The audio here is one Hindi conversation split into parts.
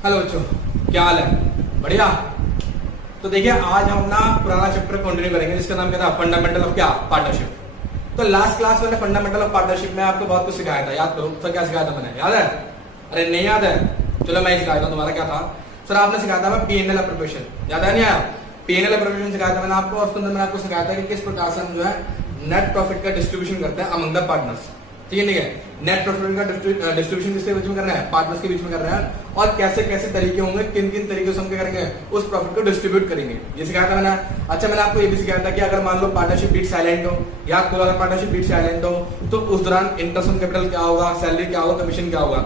हेलो बच्चों, क्या हाल है? बढ़िया। तो देखिए, आज हम अपना पुराना चैप्टर कंटिन्यू करेंगे जिसका नाम क्या था? फंडामेंटल ऑफ क्या? पार्टनरशिप। तो लास्ट क्लास मैंने फंडामेंटल ऑफ पार्टनरशिप में आपको बहुत कुछ सिखाया था, याद करो। सर क्या सिखाया था मैंने, याद है? अरे नहीं याद है? चलो मैं सिखाया था। तुम्हारा क्या था सर? आपने सिखाया था पीएनएल एप्रोप्रिएशन, याद है नहीं आया? पीएनएल एप्रोप्रिएशन सिखाया था मैंने आपको, और उसके अंदर मैंने आपको सिखाया था कि किस प्रकार से हम जो है नेट प्रॉफिट का डिस्ट्रीब्यूशन करते हैं अमंग द पार्टनर्स। ठीक है? नेट प्रॉफिट का डिस्ट्रीब्यूशन किसके बीच में कर रहे हैं? पार्टनर्स के बीच में कर रहे हैं। और कैसे कैसे तरीके होंगे, किन किन तरीके से हम क्या करेंगे, उस प्रॉफिट को डिस्ट्रीब्यूट करेंगे, ये सिखाया था मैंने। अच्छा, मैंने आपको ये भी सिखाया था कि अगर मान लो पार्टनरशिप बीट साइलेंट हो, याद करो, अगर पार्टनरशिप बीट साइलेंट हो तो उस दौरान इंटरेस्ट ऑन कैपिटल क्या होगा, सैलरी क्या होगा, कमीशन क्या होगा,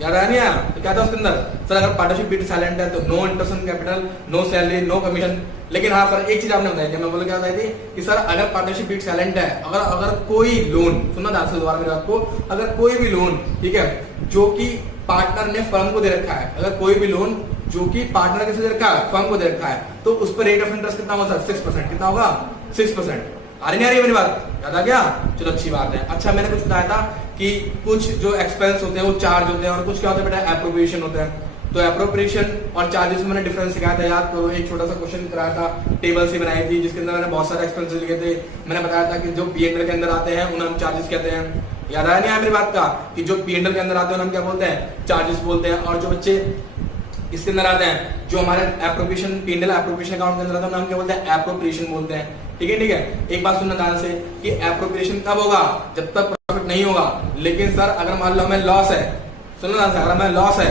याद आया नहीं आया? तो क्या था उसके अंदर? सर अगर पार्टनरशिप बीट साइलेंट है तो no interest on capital, no salary, no commission. लेकिन हाँ सर, एक चीज आपने बताई थी, मैं बोला क्या बताई थी कि सर अगर पार्टनरशिप बीट साइलेंट है, अगर अगर कोई लोन, सुनना ध्यान से दोबारा मेरी बात को, अगर कोई भी लोन, ठीक है, जो कि पार्टनर ने फर्म को दे रखा है, अगर कोई भी लोन जो कि पार्टनर किसे दे रखा है, फर्म को दे रखा है, तो उस पर रेट ऑफ इंटरेस्ट कितना होगा सर? 6%। कितना होगा? 6%। आ रही नहीं आ रही मेरी बात? याद आ गया? चलो अच्छी बात है। अच्छा, मैंने कुछ बताया था कि कुछ जो एक्सपेंस होते हैं वो चार्ज होते हैं, और कुछ क्या होता है बेटा? एप्रोप्रिएशन होता है। तो एप्रोप्रिएशन और चार्जेस में मैंने डिफरेंस सिखाया था, याद करो। एक छोटा सा क्वेश्चन कराया था, टेबल से बनाई थी, जिसके अंदर मैंने बहुत सारे एक्सपेंसेस लिखे थे। मैंने बताया था कि जो पीएनएल के अंदर आते हैं उन्हें हम चार्जेस कहते हैं। याद आया नहीं आया मेरी बात का? कि जो पीएनएल के अंदर आते हैं उन्हें हम क्या बोलते हैं? चार्जेस बोलते हैं। और जो बच्चे इसके अंदर आते हैं, जो हमारे एप्रोप्रिएशन, पीएनएल एप्रोप्रिएशन अकाउंट के अंदर आते हैं, हम क्या बोलते हैं? एप्रोप्रिएशन बोलते हैं। ठीक है? ठीक है, एक बात सुनना ध्यान से कि एप्रोप्रिएशन कब होगा? जब तक प्रॉफिट नहीं होगा। लेकिन सर अगर मान लो हमें लॉस है, सुनो ध्यान से, अगर हमें लॉस है,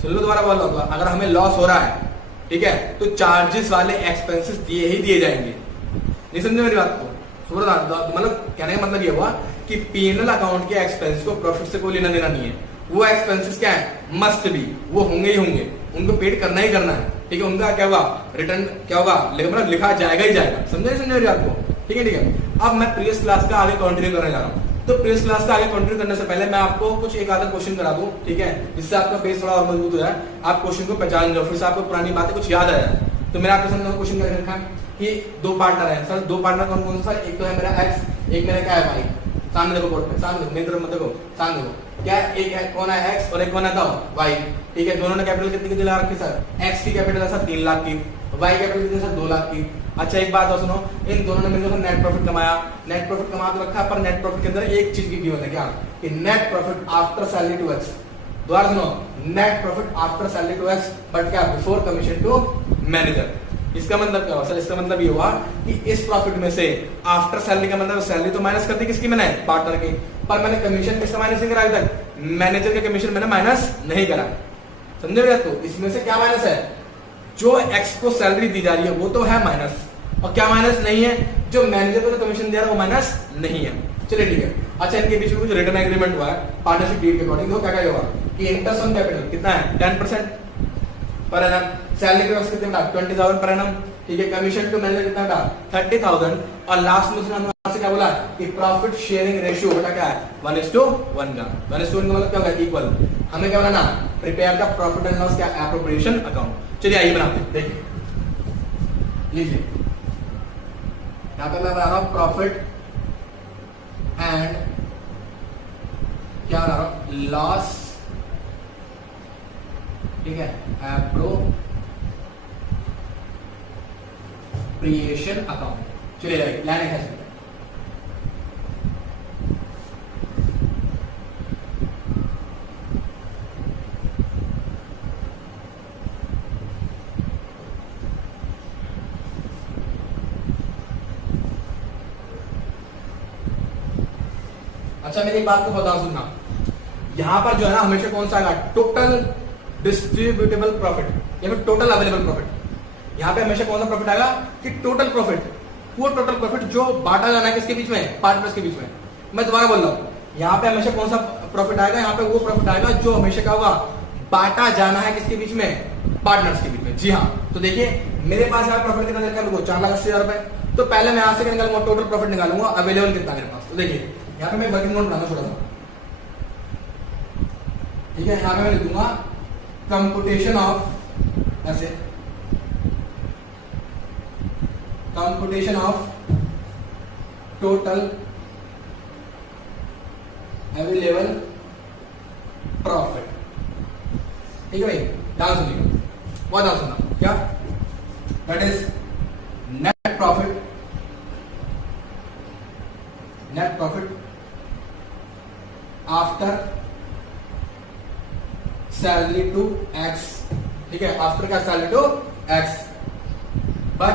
सुन लो दोबारा बोल रहा हूं, अगर हमें लॉस हो रहा है, ठीक है, तो चार्जेस वाले एक्सपेंसेस दिए ही दिए जाएंगे। नहीं समझे मेरी बात को? मतलब कहने का मतलब ये हुआ कि पीएनएल अकाउंट के एक्सपेंस को प्रॉफिट से कोई लेना देना नहीं है। वो एक्सपेंसेस क्या है? मस्ट बी, वो होंगे ही होंगे, उनको पेड करना ही करना है। ठीक है? उनका क्या होगा? रिटर्न क्या होगा? मतलब लिखा जाएगा ही जाएगा। समझे नहीं समझे मेरी बात को? ठीक है? ठीक है, अब मैं प्रीवियस क्लास का आगे कंटिन्यू करने जा रहा हूँ। तो प्रीवियस क्लास का आगे कंटिन्यू करने से पहले मैं आपको कुछ एक आधा क्वेश्चन करा दूं, ठीक है, जिससे आपका बेस थोड़ा और मजबूत हो जाए, आप क्वेश्चन को पहचान लो, फिर से आपको पुरानी बातें कुछ याद आ जाए। तो मेरा आपके सामने क्वेश्चन कर रखा है कि दो पार्टनर है सर, दो पार्टनर कौन कौन सा? एक तो है मेरा एक्स, एक मेरा क्या है वाई। सामने देखो बोर्ड में, सामने देखो, मेरी तरफ मत देखो, सामने देखो, क्या एक है, कौन है एक्स और एक कौन है वाई। ठीक है, दोनों ने कैपिटल कितनी कितनी ला रखी सर? एक्स की कैपिटल है सर 3 लाख की, वाई कैपिटल कितनी सर? 2 लाख की। अच्छा एक बात और सुनो, इन दोनों ने मिलकर नेट प्रॉफिट कमाया। नेट प्रॉफिट कमा तो रखा, पर नेट प्रॉफिट के अंदर एक चीज की कीमत है, क्या? कि net profit after salary to X. दोबारा सुनो, net profit after salary to X, but क्या? Before commission to manager. इसका मतलब क्या हुआ सर? इसका मतलब ये हुआ कि इस प्रॉफिट में से आफ्टर सैलरी का मतलब सैलरी तो माइनस कर दी किसकी? मैंने पार्टनर की, पर मैंने कमीशन किसका माइनस नहीं करा अभी तक? मैनेजर के कमीशन मैंने माइनस नहीं करा। समझे भैया? तो इसमें से क्या माइनस है? जो एक्स को सैलरी दी जा रही है वो तो है माइनस, और क्या माइनस नहीं है? जो मैनेजर को कमीशन दे रहा है वो माइनस नहीं है। चलिए ठीक है। अच्छा, इनके बीच में कुछ रिटर्न एग्रीमेंट हुआ है पार्टनरशिप डीड के अकॉर्डिंग। तो क्या क्या होगा कि इंटरेस्ट ऑन कैपिटल कितना है? 10% पर एनम। सैलरी का कितना था? 20,000 पर एनम। ठीक है, कमीशन टू मैनेजर कितना था? 30,000। और लास्ट में उसने से क्या बोला कि प्रॉफिट शेयरिंग रेशियो बेटा क्या है? 1:1 का। 1:1 का मतलब क्या होगा? इक्वल। हमें क्या बनाना? Prepare the profit and loss क्या? Appropriation account. चलिए आइए बनाते हैं, देखिए लीजिए, यहां पे मैं बना रहा हूं प्रॉफिट एंड क्या बना रहा हूं? लॉस। ठीक है, एप्रोप्रिएशन अकाउंट। चलिए लाइन है। अच्छा, मेरी एक बात को बताओ, सुनना, यहां पर जो है ना हमेशा कौन सा आएगा? टोटल डिस्ट्रीब्यूटेबल प्रॉफिट या फिर टोटल अवेलेबल प्रॉफिट। यहां पे हमेशा कौन सा प्रॉफिट आएगा? कि टोटल प्रॉफिट, वो टोटल प्रॉफिट जो बांटा जाना है किसके बीच में? पार्टनर्स के बीच में। मैं दोबारा बोल रहा हूं, यहां पे हमेशा कौन सा प्रॉफिट आएगा? यहां पे वो प्रॉफिट आएगा जो हमेशा क्या होगा? बांटा जाना है किसके बीच में? पार्टनर्स के बीच में। जी हाँ, तो देखिए मेरे पास यहाँ प्रॉफिट कितना निकाल लूंगा? 4,80,000 रुपए। तो पहले मैं यहां से निकालूंगा टोटल प्रॉफिट, निकालूंगा अवेलेबल कितना मेरे पास। तो देखिए यहाँ पे मैं वर्किंग नोट बनाना छोटा सा, ठीक है, यहाँ पे मैं लिख दूंगा कंपुटेशन ऑफ, ऐसे computation of total available profit. ठीक है भाई, ध्यान सुनिएगा, बहुत ध्यान सुनना। क्या that is net profit, net profit after salary to X. ठीक है, आफ्टर क्या, salary to X, but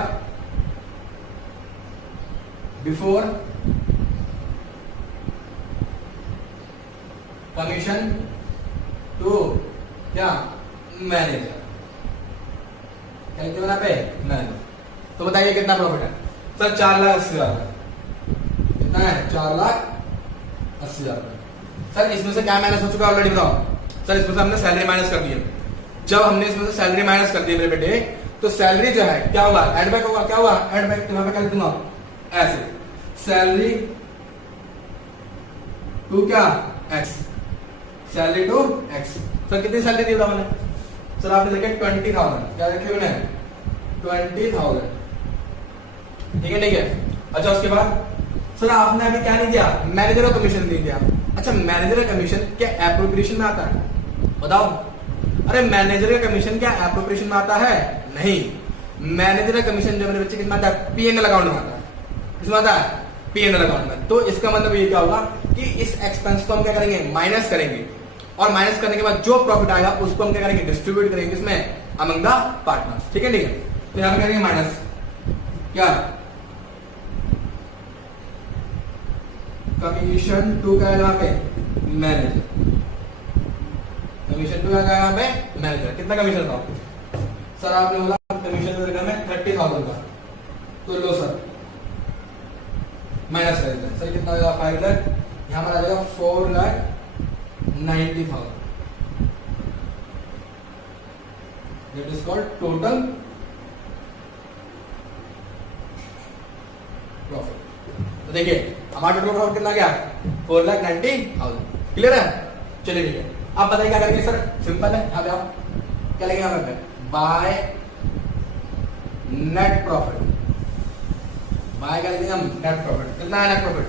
before commission to क्या, मैनेजर। क्या लिखते बना पे, मैनेजर। तो बताइए कितना प्रॉफिट है सर? 4,80,000। कितना है? 4,80,000। सर इसमें से क्या माइनस हो चुका ऑलरेडी, बताओ। सर इसमें से हमने सैलरी माइनस कर दी है। जब हमने इसमें से सैलरी माइनस कर दी मेरे बेटे, तो सैलरी जो है क्या होगा, एड बैक होगा। क्या होगा, एड बैक। तो यहां पे क्या लिख दूंगा, ऐसे सैलरी टू क्या, X, salary to X. Sir कितनी सैलरी दी था मैंने? सर आपने देखे 20,000। क्या रखे मैंने? 20,000। ठीक है, ठीक है। अच्छा उसके बाद सर आपने अभी क्या नहीं दिया, मैनेजर का कमीशन नहीं दिया। अच्छा मैनेजर का कमीशन क्या एप्रोप्रिएशन में आता है? बताओ। अरे मैनेजर का कमीशन क्या एप्रोप्रिएशन में आता है? नहीं। मैनेजर का कमीशन जो मेरे बच्चे किसमें आता है? पीएनएल अकाउंट में आता है। किसमें आता है? पीएनएल अकाउंट में। तो इसका मतलब ये क्या होगा कि इस एक्सपेंस को हम क्या करेंगे, माइनस करेंगे, और माइनस करने के बाद जो प्रॉफिट आएगा उसको हम क्या करेंगे, डिस्ट्रीब्यूट करेंगे किसमें, अमंग द पार्टनर्स। ठीक है, ठीक है। तो यहां पे करेंगे माइनस क्या, कमीशन टू का यहाँ पे मैनेजर, कमीशन टू का यहाँ पे मैनेजर। कितना कमीशन था सर? आपने बोला कमीशन तो में 30,000 का, तो लो सर माइनस कर देते हैं। सर कितना होगा, 5 लाख। यहां पर आ जाएगा 4,90,000। That is called total profit. तो देखिए हमारा टोटल प्रॉफिट कितना गया, 4,90,000। क्लियर है? चलिए ठीक है। आप बताइए क्या करेंगे सर? सिंपल है, यहाँ पे आप क्या लेंगे, यहाँ पे बाय नेट प्रॉफिट। बाय क्या लेंगे हम, नेट प्रॉफिट। कितना है नेट प्रॉफिट?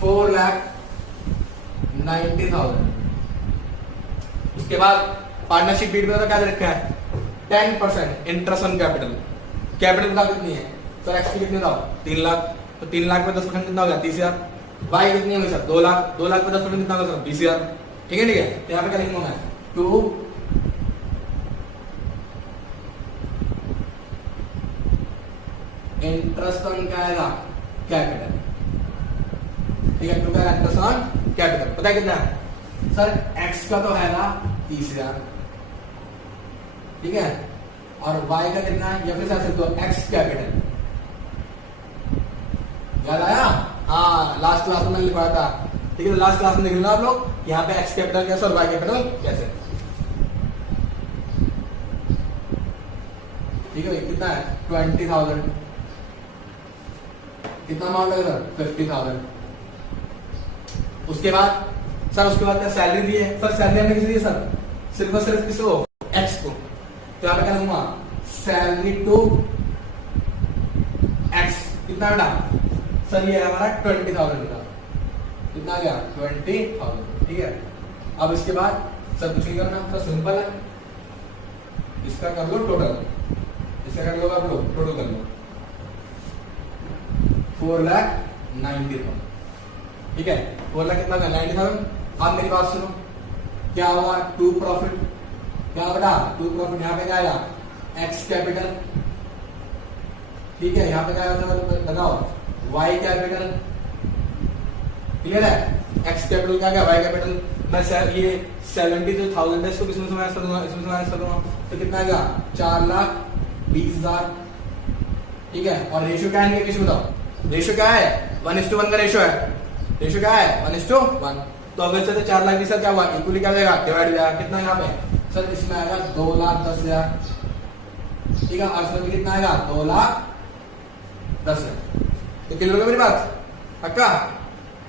4,90,000। उसके बाद पार्टनरशिप बीट में तो क्या दे रखा है, 10% इंटरेस्ट ऑन कैपिटल। कैपिटल बता कितनी है सर? एक्स की कितनी था? 3 लाख। तो 3 लाख पे 10% कितना हो गया, 30,000। वाई कितनी होगी सर? 2 लाख। 2 लाख पे 10% कितना होगा सर? 20,000। ठीक है, ठीक है। तो यहाँ पे क्या लिखना है, 2 इंटरेस्ट ऑन क्या आएगा, कैपिटल। ठीक है, 2 का इंटरेस्ट ऑन कैपिटल। पता है कितना है सर? एक्स का तो है ना 30,000। ठीक है, और वाई का कितना है, या फिर एक्स कैपिटल। याद आया? हाँ, लास्ट क्लास में मैंने लिखवाया था। ठीक है, तो लास्ट क्लास में देख लेना आप लोग, यहाँ पे एक्स कैपिटल कैसे और वाई कैपिटल कैसे। ठीक है, कितना है 20,000। कितना अमाउंट है सर? 50,000। उसके बाद सर, उसके बाद क्या सैलरी दी है सर? सैलरी हमने किसी दी सर? सिर्फ और सिर्फ किसको, एक्स को। तो यहाँ पे क्या लूंगा, सैलरी टू एक्स। कितना बेटा सर? ये है हमारा 20,000 का। कितना गया, 20,000। ठीक है, अब इसके बाद सर कुछ नहीं करना सर, सिंपल है। इसका कर लो टोटल, इसका कर लो आप लोग टोटल कर लो, 4,90,000। ठीक है, 4 लाख कितना, 90,000। अब मेरी बात सुनो, क्या हुआ, टू प्रॉफिट। क्या बेटा, टू प्रॉफिट। यहाँ पे क्या आया, एक्स कैपिटल। ठीक है, यहाँ पे क्या आया बताओ, वाई कैपिटल। क्लियर है? एक्स कैपिटल क्या गया, वाई कैपिटल। मैं ये 72,000 है, इसको किसमें से माइनस कर दूंगा, इसमें से माइनस कर दूंगा, तो कितना आएगा, 4,20,000। ठीक है, और रेशियो क्या है, किस बताओ, रेशियो क्या है, 1:1 का रेशियो है। रेशियो क्या है, 1:1। तो अगर से 4,20,000 क्या हुआ, इक्वली क्या जाएगा, डिवाइड हो जाएगा। कितना यहाँ पे सर? इसमें आएगा 2,10,000। ठीक है, और इसमें कितना आएगा, 2,10,000। तो क्लियर होगा मेरी बात? पक्का?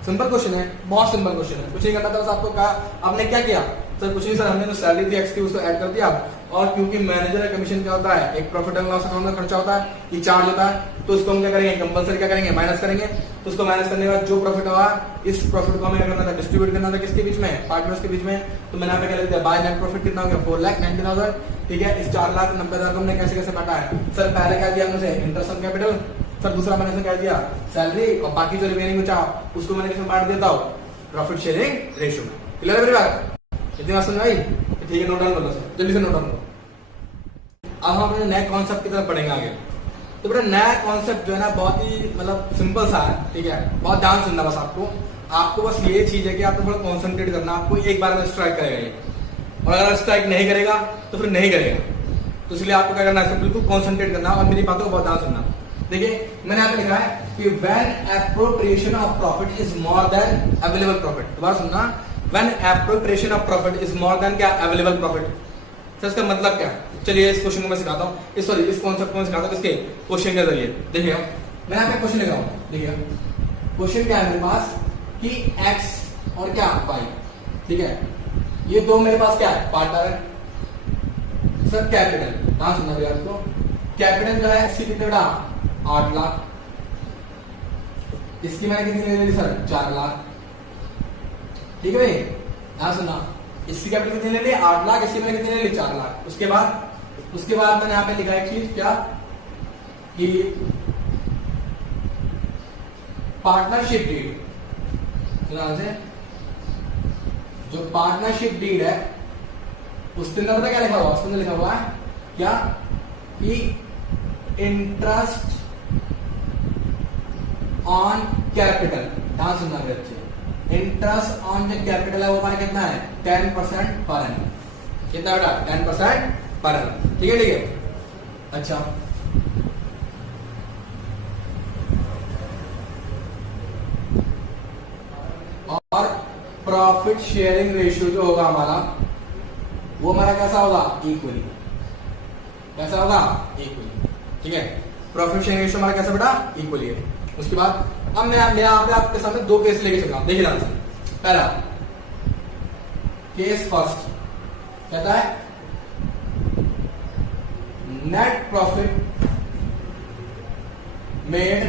सिंपल क्वेश्चन है, बहुत सिंपल क्वेश्चन है, कुछ नहीं करना था बस आपको। कहा आपने क्या किया, सर कुछ नहीं सर, हमने जो सैलरी थी एक्स की उसको ऐड कर दिया, और क्योंकि मैनेजर का कमीशन क्या होता है, एक प्रॉफिट एंड लॉस अकाउंट में खर्चा होता है, ये चार्ज होता है, तो उसको हम क्या करेंगे, कंपलसरी क्या करेंगे, माइनस करेंगे। तो उसको माइनस करने के बाद जो प्रॉफिट हुआ, इस प्रॉफिट को हमें क्या करना था, डिस्ट्रीब्यूट करना था किसके बीच में, पार्टनर्स के बीच में। तो मैंने यहाँ पे क्या लिख दिया, बाय नेट प्रॉफिट कितना हो गया, 4,90,000। ठीक है, इस 4,90,000 को हमने कैसे कैसे बांटा है, सर पहले क्या दिया हमने इंटरेस्ट ऑन कैपिटल, सर दूसरा मैंने क्या दिया सैलरी, और बाकी जो रिमेनिंग बचा उसको मैंने किसमें बांट देता हूँ, प्रॉफिट शेयरिंग रेशियो में। क्लियर है मेरी बात, इतनी बात समझ आई? ठीक है, नोट डाउन कर लो सर, जल्दी से नोट डाउन करो। अब हम अपने नए कॉन्सेप्ट की तरफ बढ़ेंगे आगे। तो बेटा नया कॉन्सेप्ट जो है ना बहुत ही मतलब सिंपल सा है, ठीक है, बहुत ध्यान सुनना बस आपको बस ये चीज है कि आपको थोड़ा कॉन्सेंट्रेट करना, आपको एक बार में स्ट्राइक करेगा ये, और अगर स्ट्राइक नहीं करेगा तो फिर नहीं करेगा। तो इसलिए आपको क्या करना है, बिल्कुल कॉन्सेंट्रेट करना और मेरी बातों को बहुत ध्यान सुनना। देखिए मैंने यहाँ पे लिखा है कि when appropriation of profit is more then available profit. दोबारा सुनना, when appropriation of profit is more than क्या, अवेलेबल प्रॉफिट। सर इसका मतलब क्या, चलिए इस क्वेश्चन को मैं सिखाता हूँ, सॉरी इस कॉन्सेप्ट को मैं सिखाता हूँ किसके, क्वेश्चन के जरिए। देखिए मैं यहाँ पे क्वेश्चन लिखा हूँ, देखिए क्वेश्चन क्या है मेरे पास कि x और क्या y, ठीक है, ये दो मेरे पास क्या है, पार्टनर है। सर कैपिटल कहां सुनना भैया आपको, कैपिटल जो है इसकी कितने बड़ा, 8 लाख, इसकी मैंने कितनी ले ली सर, 4 लाख। ठीक है भाई, यहां सुनना, इसकी कैपिटल कितनी ले ली, 8 लाख, इसकी मैंने कितनी ले ली, 4 लाख। उसके बाद मैंने यहाँ पे लिखा एक चीज क्या, कि पार्टनरशिप डीड, से जो पार्टनरशिप डीड है उसके अंदर पता क्या लिखा हुआ, उसके अंदर लिखा हुआ है क्या, कि इंटरेस्ट ऑन कैपिटल। ध्यान सुनना मेरे बच्चे, इंटरेस्ट ऑन जो कैपिटल है वो हमारा कितना है, 10% पर एनम। कितना बेटा, 10% पर एनम। ठीक है, ठीक है, अच्छा और प्रॉफिट शेयरिंग रेशियो जो होगा हमारा, वो हमारा कैसा होगा, इक्वली। कैसा होगा, इक्वली। ठीक है, प्रॉफिट शेयरिंग रेशियो हमारा कैसा बेटा, इक्वली है। उसके बाद अब मैं यहाँ पे आपके सामने दो केस लेके चल रहा हूं, देखिए ध्यान से। पहला केस फर्स्ट कहता है net profit made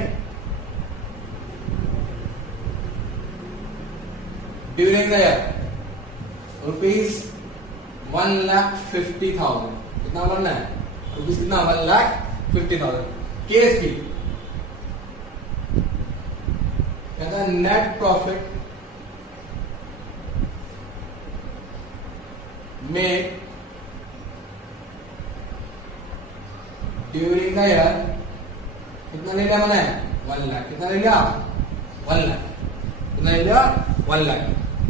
during the year ₹1,50,000। कितना बनना है, रुपीज कितना, 1,50,000। केस की कहता है net profit made during the year, कितना ले लिया मैंने, 1 लाख। कितना ले लिया, 1 लाख। कितना ले लिया, 1 लाख।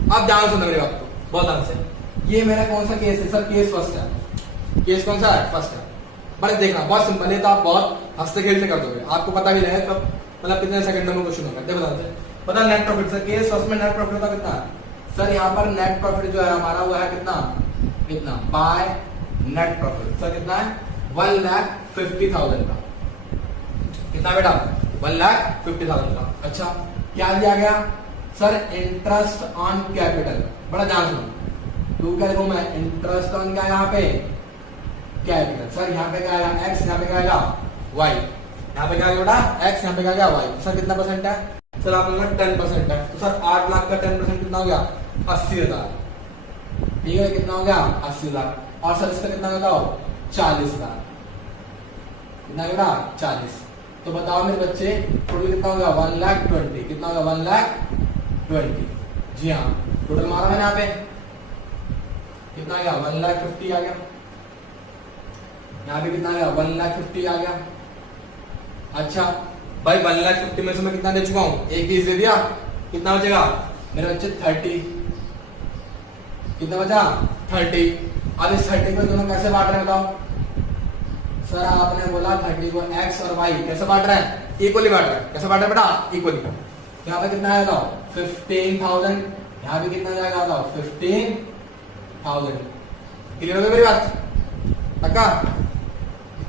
अब ध्यान सुनो मेरी बात को बहुत ध्यान से। ये मेरा कौन सा केस है सर, केस फर्स्ट है। केस कौन सा है, फर्स्ट है। बड़े देखना बहुत सिंपल है, तो आप बहुत हंसते खेलते कर दोगे, आपको पता भी रहेगा कब, मतलब कितने सेकंड में क्वेश्चन होगा। देखो ध्यान से, पता net profit sir, case first में नेट प्रॉफिट होता कितना सर, यहाँ पर नेट प्रॉफिट जो है हमारा वो है कितना, कितना बाय नेट प्रॉफिट सर, कितना है 1,50,000 का। कितना बेटा, 1,50,000 का। अच्छा क्या दिया गया सर, इंटरेस्ट ऑन कैपिटल। बड़ा ध्यान सुनो, तू क्या लिखूं मैं, इंटरेस्ट ऑन क्या यहाँ पे, कैपिटल। सर यहाँ पे क्या आएगा, एक्स, यहाँ पे क्या आएगा, वाई। यहाँ पे क्या आएगा बेटा, एक्स, यहाँ पे क्या आएगा, वाई। सर कितना परसेंट है सर, आप लोगों का 10% है, तो सर 8 लाख का 10% कितना हो गया, 80,000। ठीक है, कितना हो गया, 80,000। और सर इसका कितना बताओ, 40,000। कितना बेटा, 40। तो बताओ मेरे बच्चे, टोटल कितना होगा, 1,20,000। कितना होगा, 1,20,000। जी हाँ, टोटल मारा मैंने यहाँ पे, कितना आ गया, 1,50,000 आ गया। यहाँ पे कितना आ गया, 1,50,000 आ गया। अच्छा भाई 1,50,000 में से मैं कितना दे चुका हूँ, एक चीज दे दिया, कितना बचेगा मेरे बच्चे, 30। कितना बचा, 30। अब इस 30 को दोनों कैसे बांट रहे हैं बताओ सर, आपने बोला 30 को x और y कैसे बांट रहे हैं, इक्वली बांट रहे हैं। कैसे बांट रहे हैं बेटा, इक्वली। यहाँ पे कितना आएगा, 15,000। यहाँ पे कितना जाएगा, 15,000। क्लियर हो गया मेरी बात, पक्का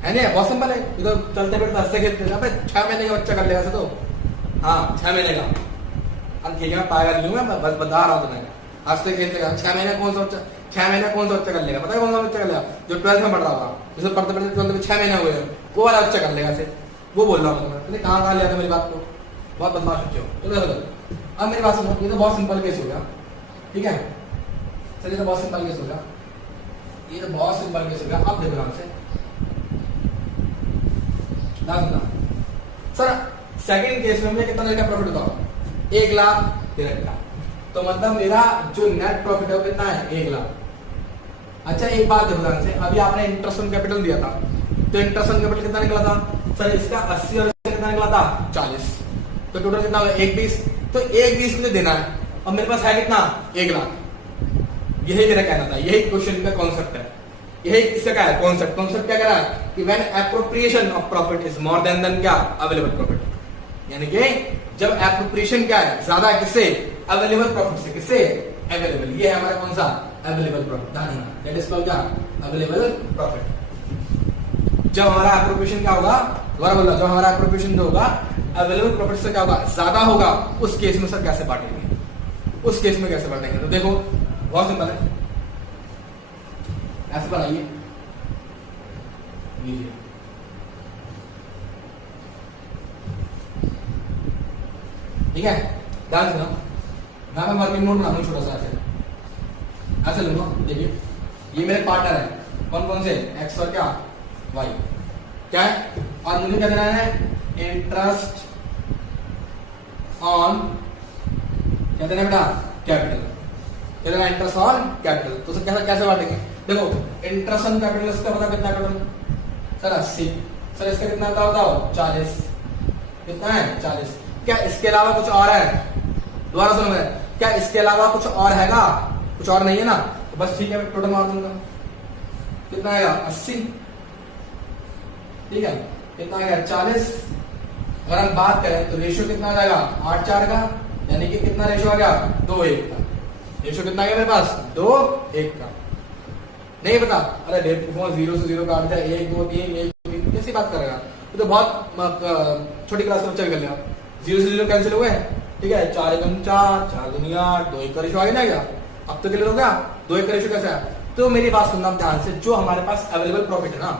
है नहीं, बहुत सिंपल है। ये तो चलते फिरते हंसते खेलते 6 महीने का बच्चा कर लेगा तो, हाँ 6 महीने का। अब ठीक है, मैं पागल नहीं हूँ, मैं बस बता रहा हूँ तुम्हें। आज से खेलते का 6 महीने कौन सा बच्चा 6 महीने कौन सा बच्चा कर लेगा? पता है कौन सा बच्चा कर लेगा? जो 12th में पढ़ रहा था, जैसे पढ़ते पढ़ते 12th में 6 महीने हो गए, वो वाला बच्चा कर लेगा। से वो बोल रहा हूँ मैं, कहाँ लिया था मेरी बात को? बहुत बदमाश बच्चे हो। अब मेरी बात सुनो, ये तो बहुत सिंपल केस हो गया, ठीक है? चलिए, तो बहुत सिंपल केस हो गया, ये तो बहुत सिंपल केस हो गया। अब देखो ध्यान से, सर सेकंड केस में मुझे कितना का प्रॉफिट बताओ? 1 लाख direct का, तो मतलब मेरा जो नेट प्रॉफिट है वो कितना है? 1 लाख। अच्छा, एक बात देखो ध्यान से, अभी आपने इंटरेस्ट ऑन कैपिटल दिया था, तो इंटरेस्ट ऑन कैपिटल कितना निकला था? सर इसका 80 और इसका कितना निकला था? 40, तो टोटल कितना हुआ? 120। तो 120 मुझे देना है, और मेरे पास है कितना? 1 लाख। यही मेरा कहना था, यही क्वेश्चन का कॉन्सेप्ट है, यही इसका क्या है? कॉन्सेप्ट क्या कह रहा है कि when appropriation of profit is more than क्या? Available profit. यानी कि जब एप्रोप्रिएशन क्या है? ज्यादा है किससे? अवेलेबल प्रॉफिट से। किससे? अवेलेबल। ये है हमारा कौन सा? Available profit. That is called क्या? Available profit. जब हमारा एप्रोप्रिएशन क्या होगा? दोबारा बोल रहा, जब हमारा एप्रोप्रिएशन जो होगा अवेलेबल प्रॉफिट से क्या होगा? ज्यादा होगा, उस केस में सर कैसे बांटेंगे? उस केस में कैसे बांटेंगे? तो देखो बहुत सिंपल है, ऐसे बनाइए, लीजिए, ठीक है? ध्यान से ना, मैं वर्किंग नोट बना दूं छोटा सा, ऐसे लूंगा। देखिए, ये मेरे पार्टनर है, कौन कौन से? एक्स और क्या? वाई। क्या है? और मुझे क्या देना है? इंटरेस्ट ऑन, क्या देना है बेटा? कैपिटल। क्या देना? Interest on capital. तो सर कैसे कैसे बांटेंगे? देखो, इंटरेस्ट ऑन कैपिटल इसका पता कितना कैपिटल? सर 80। सर इसका कितना था बताओ? 40। कितना है? 40। क्या इसके अलावा कुछ और है? दोबारा सुनो मेरे, क्या इसके अलावा कुछ और हैगा? कुछ और नहीं है ना? तो बस ठीक है, मैं टोटल मार दूंगा। कितना आएगा? 80। ठीक है, कितना आएगा? 40। अगर हम बात करें तो रेशियो कितना आ जाएगा? 8:4 का, यानी कि कितना रेशियो आ गया? 2:1 का। रेशियो कितना आ गया मेरे पास? 2:1 का। नहीं पता? अरे डेट 0 से 0 काट दिया, 1 2 3 1 2 3, कैसी बात करेगा? तो बहुत छोटी क्लास का बच्चा भी कर लिया। 0 से 0 कैंसिल हो गए, ठीक है? 4 एकम 4, 4 दूनी 8, 2 1 का रेशियो आ गया। अब तो क्लियर हो गया 2 1 का रेशियो कैसा है? तो मेरी बात सुनना ध्यान से, जो हमारे पास अवेलेबल प्रॉफिट है ना,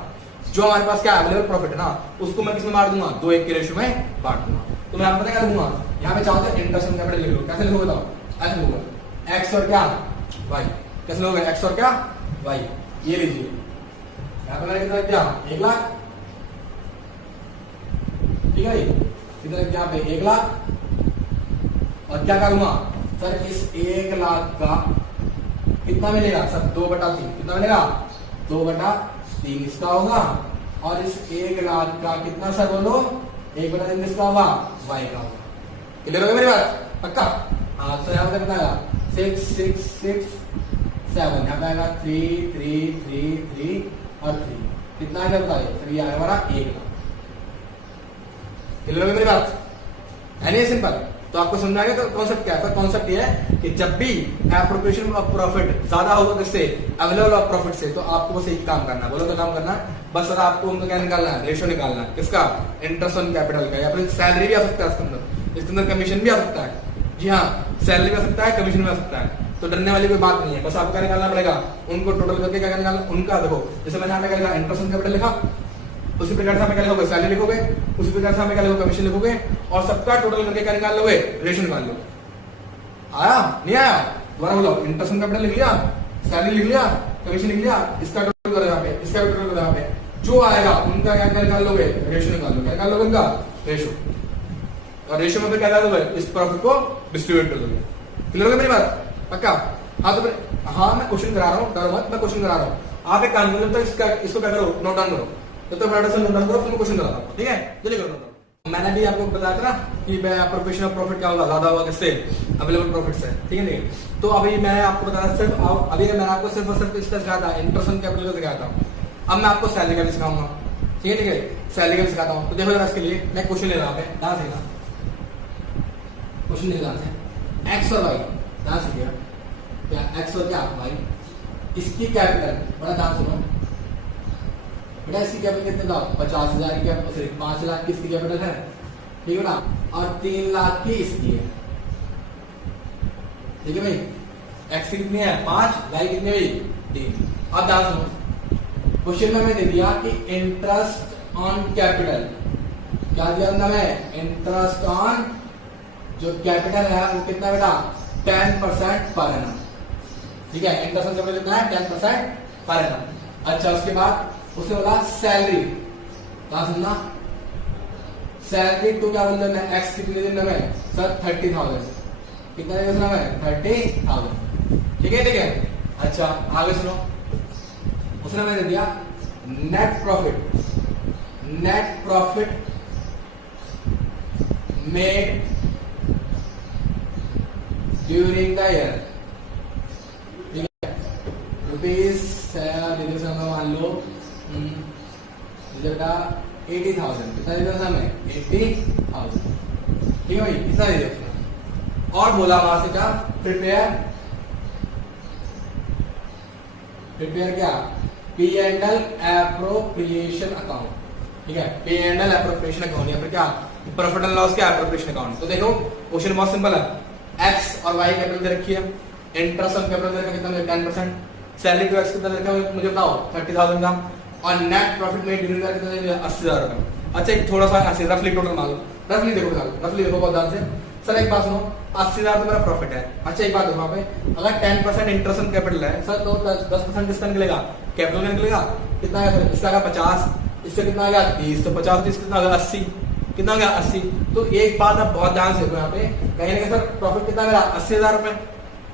जो हमारे पास क्या अवेलेबल प्रॉफिट है ना, उसको मैं किसमें बांट दूंगा? 2 1 के रेशियो में बांट दूंगा। तो मैं आपको पता क्या दूंगा? यहाँ पे चाहते हैं इंटरेस्ट ऑन कैपिटल लिख लो। कैसे लिखोगे बताओ? ऐसे लिखोगे, एक्स और क्या? वाई। कैसे लिखोगे? एक्स और क्या? वाई। ये लीजिए, यहाँ पे मैंने कितना दिया? 1 लाख। ठीक है भाई, कितना यहाँ पे? 1 लाख। और क्या करूंगा सर? इस 1 लाख का कितना मिलेगा सर? 2/3। कितना मिलेगा? 2/3 इसका होगा, और इस 1 लाख का कितना सर बोलो? 1/3 इसका होगा, वाई का होगा। क्लियर हो गया मेरी बात? पक्का? हाँ, तो यहाँ पे बताया 6 6 6 7, यहाँ पे आएगा 3 3 3 3 और 3। कितना आएगा बताइए सर? ये आएगा हमारा 1 लाख। क्लियर हो गया मेरी बात? है नहीं सिंपल? तो आपको समझ आएगा। तो कॉन्सेप्ट क्या है? कॉन्सेप्ट ये है कि जब भी एप्रोप्रिएशन ऑफ प्रॉफिट ज्यादा होगा किससे? अवेलेबल ऑफ प्रॉफिट से, तो आपको बस एक काम करना है। बोलो तो काम करना है बस सर, आपको उनका क्या निकालना है? रेशियो निकालना है। किसका? इंटरेस्ट ऑन कैपिटल का, या फिर सैलरी भी आ सकता है इसके अंदर कमीशन भी आ सकता है। जी हाँ, सैलरी भी आ सकता है, कमीशन भी आ सकता है। तो डरने वाली कोई बात नहीं है, बस आपको क्या निकालना पड़ेगा? उनको टोटल करके क्या निकालना? उनका देखो, जैसे मैंने यहाँ पे क्या लिखा? इंटरेस्ट ऑन कैपिटल लिखा, उसी प्रकार से हमें क्या लिखोगे? सैलरी लिखोगे, उसी प्रकार से हमें क्या लिखोगे? कमीशन लिखोगे, और सबका टोटल करके क्या निकाल लोगे? रेशियो निकाल लोगे। आया नहीं आया? दोबारा बोलो, इंटरेस्ट ऑन कैपिटल लिख लिया, सैलरी लिख लिया, कमीशन लिख लिया, इसका टोटल करो यहाँ पे, इसका टोटल करो यहाँ पे, जो आएगा उनका क्या निकाल लोगे? रेशियो निकाल लोगे। क्या निकाल लोगे? उनका रेशियो। और रेशियो में फिर क्या दोगे? इस प्रॉफिट को डिस्ट्रीब्यूट कर दोगे। क्लियर हो गया मेरी बात? पक्का? हाँ तो हाँ, मैं क्वेश्चन करा रहा हूँ, डरो मत, मैं क्वेश्चन करा रहा हूँ। आप एक काम करो, इसको क्या करो? नोट डाउन करो। जब तक फटाफट से नोट डाउन करो, फिर मैं क्वेश्चन कराता हूँ। ठीक है, जल्दी करो। मैंने भी आपको बताया था ना कि एप्रोप्रिएशन ऑफ प्रॉफिट क्या होगा? ज्यादा होगा किससे? अवेलेबल प्रॉफिट से। ठीक है नहीं? तो अभी मैं आपको बताया सिर्फ, अभी मैंने आपको सिर्फ और सिर्फ इसका सिखाया था, इंटरेस्ट ऑन कैपिटल का सिखाया था। अब मैं आपको सैलरी का भी सिखाऊंगा। ठीक है, सैलरी का भी सिखाता हूँ। तो देखो जरा, इसके लिए मैं क्वेश्चन ले रहा हूँ, ध्यान से क्वेश्चन ले रहा है। एक्स और वाई, ध्यान से क्या? एक्स और क्या? वाई। इसकी कैपिटल, बड़ा ध्यान सुनो बेटा, इसकी कैपिटल कितने था? 50,000 की कैपिटल, सॉरी 5 लाख की इसकी कैपिटल है। ठीक है ना? और 3 लाख की इसकी है। ठीक है भाई? एक्स कितनी है 5, वाई कितनी हुई 3। अब ध्यान सुनो, क्वेश्चन में हमें दे दिया कि इंटरेस्ट ऑन कैपिटल, क्या दिया हमें, इंटरेस्ट ऑन जो कैपिटल है वो कितना बेटा 10% पर एनम। ठीक है, इंटरेस्ट ऑन कैपिटल कितना है 10% पर एनम। अच्छा, उसके बाद उसने बोला सैलरी, क्या सुनना, सैलरी तो क्या बोल देना, एक्स कितने दिन में सर 30,000, कितना दिन में 30,000। ठीक है ठीक है। अच्छा आगे सुनो, उसने मैंने दिया net profit made during the year. ठीक है, रुपीज मान लो बेटा 80,000, कितना दे दिया हमें 80,000। ठीक है भाई, कितना दे दिया। और बोला वहां से क्या, प्रिपेयर क्या, P and L appropriation account. ठीक है, P and L appropriation account या फिर क्या प्रॉफिट एंड लॉस क्या एप्रोप्रिएशन अकाउंट। तो देखो क्वेश्चन बहुत सिंपल है, एक्स और वाई कैपिटल दे रखी है, इंटरेस्ट ऑन कैपिटल दे रखा कितना, 10%, सैलरी टू एक्स कितना दे रखा मुझे बताओ 30,000 का, और नेट प्रॉफिट में ड्यूरिंग द कितना दे रखा 80,000 रुपए। अच्छा एक थोड़ा सा ऐसे रफली टोटल मान लो, रफली देखो बहुत ध्यान से। सर एक बात सुनो, 80,000 तो मेरा प्रॉफिट है। अच्छा एक बात देखो वहां पे, अगर 10% इंटरेस्ट ऑन कैपिटल है सर तो 10% किसका निकलेगा, कैपिटल का निकलेगा। कितना है इसका, 50, इससे कितना आ गया 30, तो 50 30 कितना आ गया 80, कितना हो गया 80। तो एक बात आप बहुत ध्यान से देखो, यहाँ पे कहीं ना कहीं सर प्रॉफिट कितना मेरा 80,000 रुपए।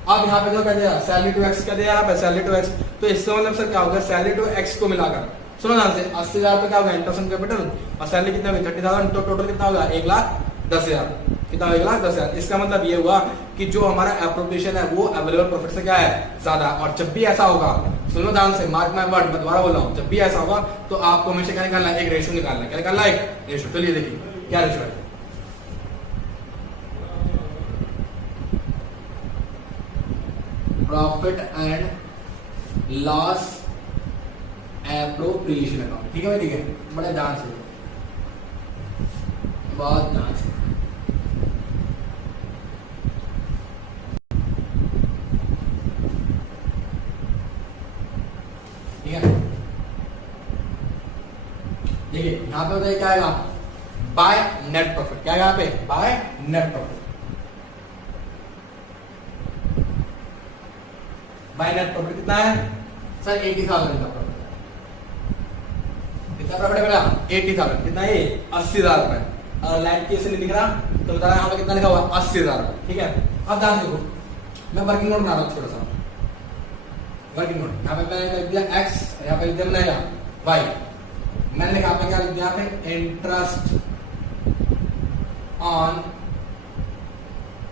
अब यहाँ पे जो कह दिया सैलरी टू एक्स का दिया, यहाँ पे सैलरी टू एक्स, तो इससे मतलब सर क्या होगा, सैलरी टू एक्स को मिलाकर सुनो ध्यान से 80,000 पे क्या होगा इंटरेस्ट ऑन कैपिटल, और सैलरी कितना होगी 30,000, तो टोटल कितना होगा 1,10,000, कितना 1,10,000। इसका मतलब ये हुआ कि जो हमारा एप्रोप्रिएशन है वो अवेलेबल प्रॉफिट से क्या है ज्यादा। और जब भी ऐसा होगा, सुनो ध्यान से, मार्क माय वर्ड, मैं दोबारा बोल रहा हूँ, जब भी ऐसा होगा तो आपको हमेशा क्या निकालना है, एक रेशियो निकालना है। क्या निकालना है, एक रेशियो। चलिए देखिए क्या रेशियो है, profit and loss appropriation account. ठीक है भाई, ठीक है, बड़े ध्यान से, बहुत ध्यान से। ठीक है, देखिए यहां पे बताइए क्या आएगा, बाय नेट प्रॉफिट। क्या आएगा यहाँ पे, by net profit. By net profit कितना है सर 80,000 का प्रॉफिट। कितना प्रॉफिट है मेरा 80,000, कितना है 80,000 रुपए। और लाइट केस नहीं दिख रहा तो बता रहा यहाँ पे कितना लिखा हुआ 80,000 रुपए। ठीक है, अब ध्यान देखो, मैं वर्किंग नोट बना रहा हूँ छोटा सा वर्किंग नोट। यहाँ पे मैंने लिख दिया एक्स, यहाँ पे लिख दिया मैंने वाई। मैंने लिखा पे क्या लिख दिया, यहाँ पे इंटरेस्ट ऑन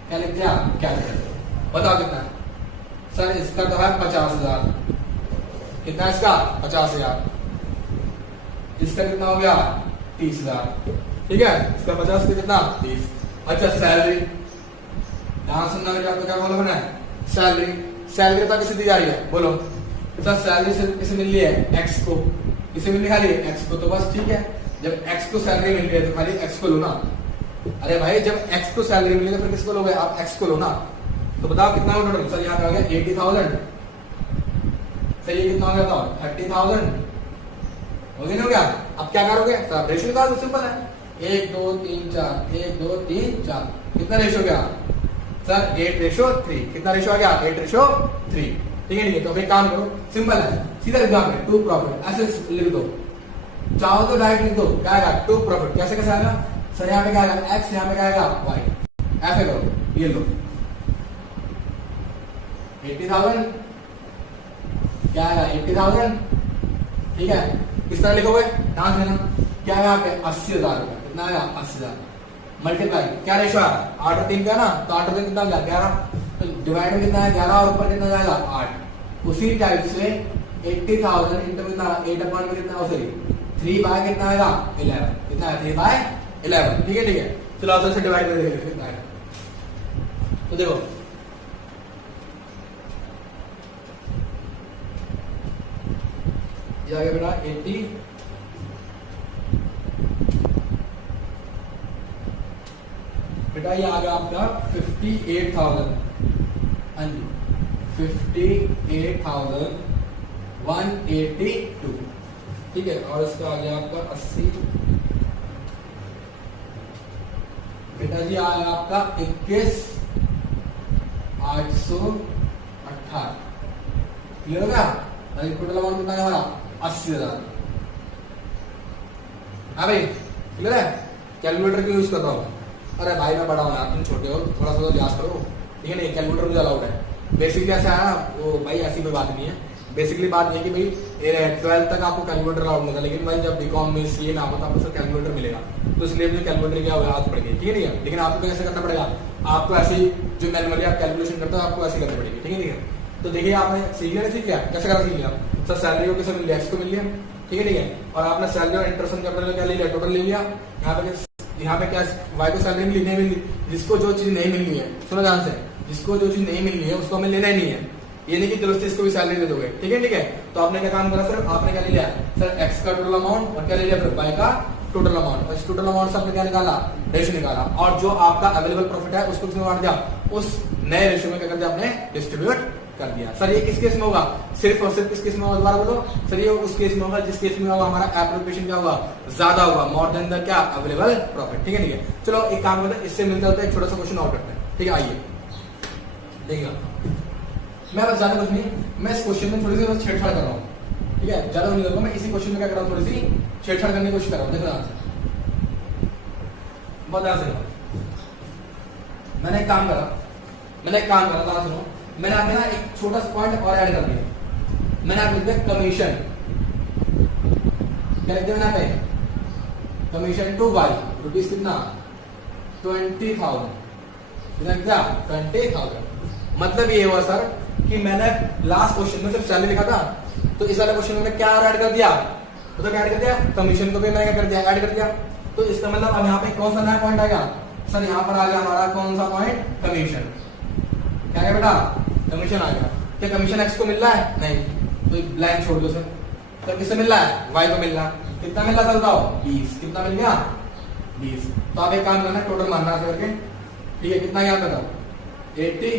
क्या लिख दिया कैपिटल। बताओ कितना है सर, इसका तो है 50,000, कितना है इसका 50,000, इसका कितना हो गया 30,000। ठीक है, इसका 50 का कितना 30। अच्छा सैलरी, ध्यान सुनना मेरे, आपको क्या बोला मैंने, सैलरी तो किसे दी जा रही है बोलो सर, सैलरी से किसे मिल रही है एक्स को, किसे मिल रही है एक्स को। तो बस ठीक है, जब एक्स को सैलरी मिल रही है तो खाली एक्स को लो ना। अरे भाई जब एक्स को सैलरी मिली तो फिर किसको लोगे आप, एक्स को लो ना। तो बताओ कितना हो टोटल, सर यहाँ पे आ गया 80,000, सर ये कितना हो गया था 30,000, हो गया नहीं हो गया। अब क्या करोगे सर, रेशियो निकाल दो, सिंपल है, 1 2 3 4, 1 2 3 4, कितना रेशियो गया सर 8:3, कितना रेशियो आ गया 8:3। ठीक है, तो एक काम करो, सिंपल है, सीधा लिख दो आपने टू प्रॉफिट, ऐसे लिख दो, चाहो तो डायरेक्ट लिख दो, क्या आएगा टू प्रॉफिट। कैसे कैसे आएगा सर, यहाँ पे क्या आएगा एक्स, यहाँ पे क्या आएगा वाई, ऐसे करो, ये लो 80,000, क्या आएगा 80,000। ठीक है, किस तरह लिखोगे ध्यान देना, क्या है यहाँ पे 80,000 रुपए, कितना आएगा 80,000 मल्टीप्लाई, क्या रेशो है 8 और 3 का ना, तो 8 और 3 कितना 11, तो डिवाइड में कितना है 11 और ऊपर कितना जाएगा 8। उसी टाइप से 80,000 इंटू कितना 8 अपॉन में कितना, सॉरी 3 बाय कितना आएगा 11, कितना है 3 बाय 11। ठीक है ठीक है, चलो आंसर से डिवाइड कर देंगे कितना आएगा। तो देखो ये आ गया बेटा 80, बेटा ये आ गया आपका 58,000, हाँ जी 58,182, ठीक है। और इसका आ गया आपका 80, बेटा जी आया आपका 21,818, क्लियर हो गया। टोटल अमाउंट कितना है हमारा 80,000। हाँ भाई क्लियर है। कैलकुलेटर क्यों यूज कर रहा हूँ? अरे भाई मैं बड़ा हूँ यार, तुम छोटे हो, थोड़ा सा लिहाज करो, ठीक है। नहीं कैलकुलेटर मुझे अलाउड है। बेसिकली ऐसा है ना, वो भाई ऐसी कोई बात नहीं है। बेसिकली बात ये है कि भाई 12th तक आपको कैलकुलेटर अलाउड नहीं था, लेकिन भाई जब बीकॉम में सीए में आपको तो आपको सर कैलकुलेटर मिलेगा, तो इसलिए मुझे कैलकुलेटर की आदत पड़ गई, ठीक है। नहीं है, लेकिन आपको कैसे करना पड़ेगा, आपको ऐसे ही जो मैनुअली आप कैलकुलेशन करते हो आपको ऐसे करनी पड़ेगी, ठीक है। तो देखिए आपने सीख लिया, नहीं सीख लिया, कैसे करा सीख लिया सर। सैलरी को कैसे मिल लिया, इसको मिल लिया, ठीक है। और आपने सैलरी और इंटरेस्ट कैपिटल क्या ले लिया, टोटल ले लिया। यहाँ पे क्या वाई को सैलरी मिली नहीं मिली, जिसको जो चीज नहीं मिलनी है, सुनो ध्यान से, जिसको जो चीज नहीं मिलनी है उसको हमें लेना ही नहीं है। ये नहीं कि चलो इसको भी सैलरी दे दोगे, ठीक है। तो आपने क्या काम करा सर, आपने क्या ले लिया सर, एक्स का टोटल अमाउंट और क्या ले लिया फिर वाई का टोटल अमाउंट। और इस टोटल अमाउंट से आपने क्या निकाला, रेशियो निकाला, और जो आपका अवेलेबल प्रॉफिट है उसको किसमें बांट दिया, उस नए रेशियो में क्या कर दिया आपने, डिस्ट्रीब्यूट कर दिया। सर ये किस केस में होगा, सिर्फ और सिर्फ किस केस में होगा, दोबारा बोलो सर। ये उस केस में होगा जिस केस में होगा हमारा एप्रोप्रिएशन क्या होगा, ज्यादा होगा, मोर देन द क्या अवेलेबल प्रॉफिट, ठीक है। चलो एक काम करते हैं, इससे मिलता होता है एक छोटा सा क्वेश्चन और करते हैं, ठीक है। आइए देखिएगा, मैं बस ज्यादा कुछ नहीं, मैं इस क्वेश्चन में थोड़ी सी बस छेड़छाड़ कर रहा हूँ, ठीक है। ज्यादा नहीं करूंगा मैं, इसी क्वेश्चन में क्या कर रहा हूँ, थोड़ी सी छेड़छाड़ करने की कोशिश कर रहा हूँ। देखो ध्यान से, बहुत ध्यान से। मैंने एक काम करा, ध्यान सुनो। मैंने आपने ना एक छोटा सा पॉइंट और ऐड कर दिया। मैंने आप लिख दिया कमीशन, क्या लिख दिया मैंने पे, कमीशन टू वाई रुपीज कितना 20,000, क्या 20,000। मतलब ये हुआ सर कि मैंने लास्ट क्वेश्चन में सिर्फ सैलरी लिखा था, तो इस वाले क्वेश्चन में क्या ऐड कर दिया, तो क्या ऐड कर दिया, कमीशन को भी मैंने क्या कर दिया, ऐड कर दिया। तो इसका मतलब अब यहाँ पे कौन सा नया पॉइंट आएगा सर, यहाँ पर आ गया हमारा कौन सा पॉइंट, कमीशन। क्या है बेटा, कमीशन आ गया। क्या कमीशन एक्स को मिल रहा है, नहीं, तो ब्लैंक छोड़ दो सर। तो किससे मिल रहा है, वाई को मिल रहा है। कितना मिल रहा सर बताओ, 20। कितना मिल गया, 20। तो आप एक काम करना, टोटल मानना करके, ठीक है। कितना यहाँ पे बताओ 80,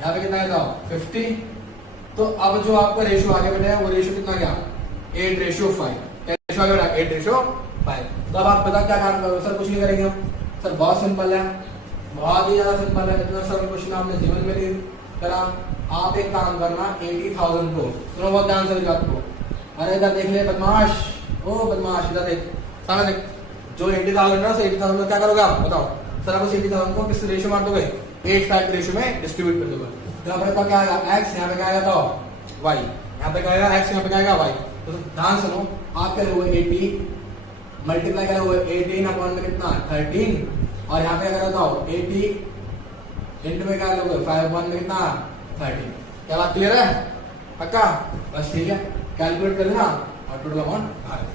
यहाँ पे कितना बताओ 50। तो अब जो आपका रेशियो आगे बढ़ा है वो रेशियो कितना गया, 8:5। क्या रेशियो आगे बढ़ा, 8:5। तो अब आप बता क्या काम करोगे सर, कुछ नहीं करेंगे हम सर, बहुत सिंपल है, बहुत ही ज्यादा सिंपल है। इतना सरल क्वेश्चन आपने जीवन में नहीं करा। आप एक काम करना, 80,000 को सुनो बहुत ध्यान से बात को। अरे इधर देख ले बदमाश, ओ बदमाश इधर देख, सामने देख। जो 80,000 ना, 80,000 में क्या करोगे आप बताओ सर। आप उस 80,000 को किस रेशियो मार दोगे, 8:5 रेशियो में डिस्ट्रीब्यूट कर दोगे। तो यहाँ पर क्या आएगा, एक्स, यहाँ पे क्या आएगा तो वाई, यहाँ पे क्या आएगा एक्स, यहाँ पे क्या आएगा वाई। तो ध्यान सुनो, आप क्या लोगे 80 मल्टीप्लाई क्या लोगे 18 अपॉन में कितना 13, और यहाँ पे क्या बताओ 80 इंटू में क्या लोगे 5 अपॉन में कितना 13। क्या बात क्लियर है, पक्का, बस ठीक है। कैलकुलेट कर लेना और टोटल अमाउंट आ गया,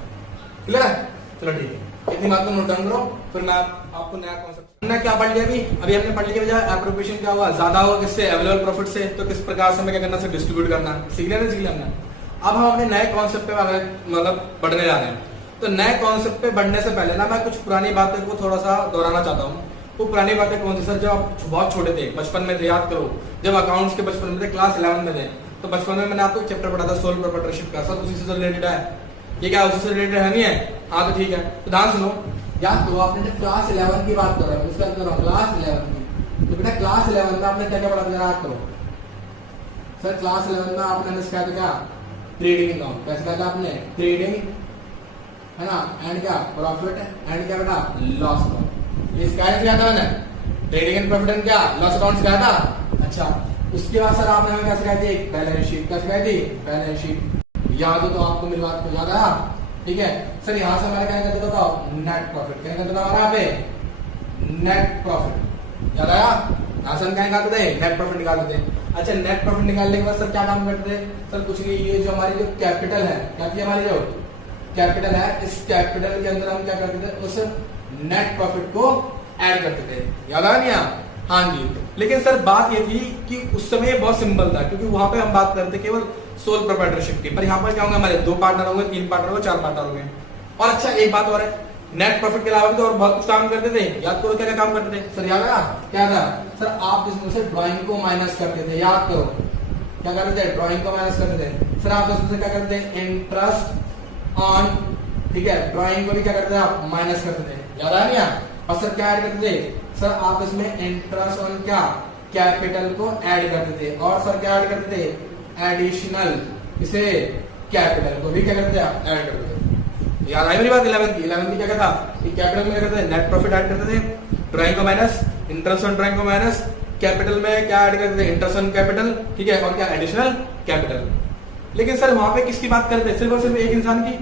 क्लियर है। चलो ठीक है, इतनी बात को नोट डाउन करो, फिर मैं आपको नया कॉन्सेप्ट क्या पढ़ लिया अभी हमने पढ़ लिया बजाय एप्रोप्रिएशन क्या हुआ, ज्यादा हुआ किससे, अवेलेबल प्रॉफिट से। तो किस प्रकार से हमें क्या करना, डिस्ट्रीब्यूट करना, सीख लिया हमने। अब हम अपने नए कॉन्सेप्ट पे मतलब पढ़ने जा रहे हैं। तो नए कॉन्सेप्ट पे बढ़ने से पहले ना मैं कुछ पुरानी बातें को थोड़ा सा दोहराना चाहता हूँ। वो पुरानी बातें कौन सी सर, जब आप बहुत छोटे थे, बचपन में थे, याद करो जब अकाउंट्स के बचपन में थे, क्लास 11 में थे, तो बचपन में मैंने आपको चैप्टर पढ़ा था सोल प्रोप्राइटरशिप का। सर उसी से रिलेटेड है ये, क्या उसी से रिलेटेड है नहीं है, हाँ तो ठीक है। तो ध्यान सुनो, याद करो आपने जब क्लास 11 की बात कर रहे हो, उसका अंदर क्लास 11 की, तो बेटा क्लास 11 में आपने क्या क्या पढ़ा था, याद करो सर। क्लास 11 में आपने सिखाया था क्या, ट्रेडिंग अकाउंट। क्या सिखाया था आपने, ट्रेडिंग है ना, एंड क्या प्रॉफिट, एंड क्या बेटा लॉस अकाउंट। ये सिखाया था मैंने, ट्रेडिंग एंड प्रॉफिट एंड क्या लॉस अकाउंट सिखाया था। अच्छा, उसके बाद सर आपने हमें क्या सिखाई थी, बैलेंस शीट। क्या सिखाई थी, बैलेंस शीट। याद हो तो आपको मेरी बात को याद आया, ठीक है। सर यहाँ से हमारा क्या कहते बताओ, नेट प्रॉफिट। क्या कहते था हमारा पे, नेट प्रॉफिट, याद आया। यहाँ से हम क्या निकालते थे, नेट प्रॉफिट निकालते थे। अच्छा, नेट प्रॉफिट निकालने के बाद सर क्या काम करते थे सर, कुछ नहीं, ये जो हमारी जो कैपिटल है, क्या थी हमारी जो कैपिटल है, इस कैपिटल के अंदर हम क्या करते थे, उस नेट प्रॉफिट को ऐड करते थे। याद आया नहीं, हाँ जी। लेकिन सर बात ये थी कि उस समय बहुत सिंपल था, क्योंकि वहां पे हम बात करते केवल सोल प्रोप्राइटरशिप की। पर यहाँ पर क्या होंगे, हमारे 2 पार्टनर होंगे, 3 पार्टनर होंगे, 4 पार्टनर होंगे। और अच्छा एक बात और है, नेट प्रॉफिट के अलावा भी तो और बहुत कुछ काम करते थे, याद करो क्या क्या काम करते थे सर, याद आया क्या था सर? आप इसमें से ड्राइंग को माइनस करते थे, याद करो क्या करते थे, ड्राइंग को माइनस करते थे सर। आप इसमें से क्या करते थे, इंटरेस्ट ऑन, ठीक है, ड्राइंग को भी क्या करते थे आप, माइनस करते थे, याद आया क्या? और सर क्या ऐड करते थे सर, आप इसमें इंटरेस्ट ऑन क्या, कैपिटल को ऐड करते थे, और सर क्या ऐड करते थे, एडिशनल इसे कैपिटल को भी क्या करते थे आप, ऐड करते थे। याद आई मेरी बात? 11th की क्या था, कैपिटल में क्या करते थे, नेट प्रॉफिट ऐड करते थे, ड्राइंग को माइनस, इंटरेस्ट ऑन ड्राइंग को माइनस, कैपिटल में क्या ऐड करते थे, इंटरेस्ट ऑन कैपिटल, ठीक है, और क्या, एडिशनल कैपिटल। लेकिन सर वहां पे किसकी बात करते हैं, सिर्फ और सिर्फ एक इंसान की।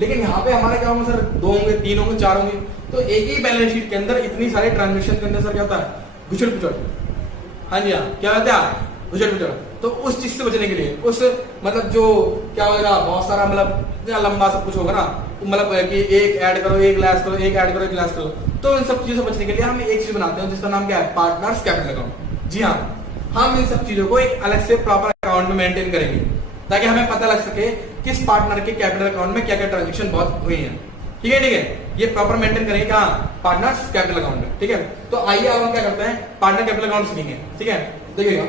लेकिन यहाँ पे हमारा क्या होगा सर, 2 होंगे, 3 होंगे, 4 होंगे, तो एक ही बैलेंस शीट के अंदर इतनी सारे ट्रांजेक्शन के अंदर सर क्या होता है, घुचड़ पुचड़। हाँ जी हाँ, क्या होता है, घुचड़ पुचड़। तो उस चीज से बचने के लिए, उस मतलब जो क्या होगा, बहुत सारा मतलब इतना लंबा सब कुछ होगा ना, मतलब कि एक ऐड करो, एक लैस करो, एक ऐड करो, एक लैस करो, तो इन सब चीजों से बचने के लिए हम एक चीज बनाते हैं जिसका नाम क्या है, पार्टनर्स कैपिटल अकाउंट। जी हाँ, हम इन सब चीजों को एक अलग से प्रॉपर अकाउंट में मेंटेन करेंगे ताकि हमें पता लग सके किस पार्टनर के कैपिटल अकाउंट में क्या क्या ट्रांजेक्शन बहुत हुई है। ठीक है, ठीक है, ये प्रॉपर मेंटेन करेंगे कहाँ, पार्टनर्स कैपिटल अकाउंट में। ठीक है, तो आइए अब हम क्या करते हैं, पार्टनर कैपिटल अकाउंट सीखेंगे। ठीक है, देखिएगा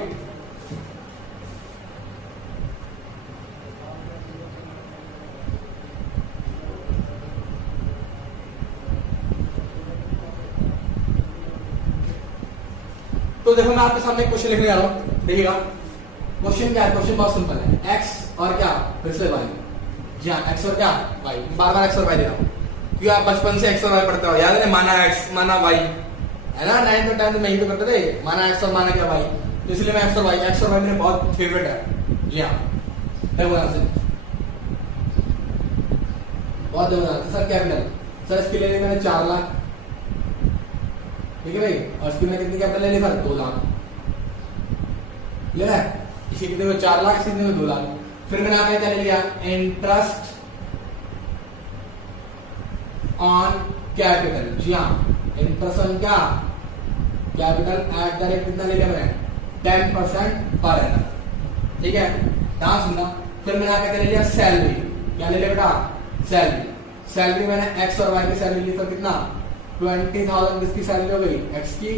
तो देखो मैं आपके सामने क्वेश्चन लिखने जा रहा हूं, देखिएगा क्वेश्चन क्या है, क्वेश्चन बहुत सिंपल है, एक्स और क्या, फिर से वाई। जी हाँ, एक्स और क्या, वाई, बार बार एक्स और वाई दे रहा हूँ क्योंकि आप बचपन से एक्स और वाई पढ़ते हो, याद है, माना एक्स माना वाई है ना, 9th और 10th में यही तो करते थे, माना एक्स और माना क्या वाई, तो इसलिए मैं एक्स और वाई मेरे बहुत फेवरेट है। जी हाँ, बहुत जबरदस्त सर। कैपिटल सर इसके लिए मैंने 4 लाख, ठीक है भाई, और इसकी मैंने कितनी कैपिटल ले ली सर, 2 लाख ले रहा है, इसी कितने में 4 लाख, इसी कितने में 2 लाख। फिर मैंने आपने क्या ले लिया, इंटरेस्ट ऑन कैपिटल। जी हाँ, इंटरेस्ट ऑन क्या, कैपिटल एट द रेट कितना ले लिया मैंने, 10% पर एनम। ठीक है, ध्यान सुनना। फिर मैंने आपने क्या ले लिया, सैलरी, क्या ले लिया बेटा, सैलरी। सैलरी मैंने एक्स और वाई की सैलरी ली, तो कितना, 20,000 किसकी सैलरी हो गई, एक्स की,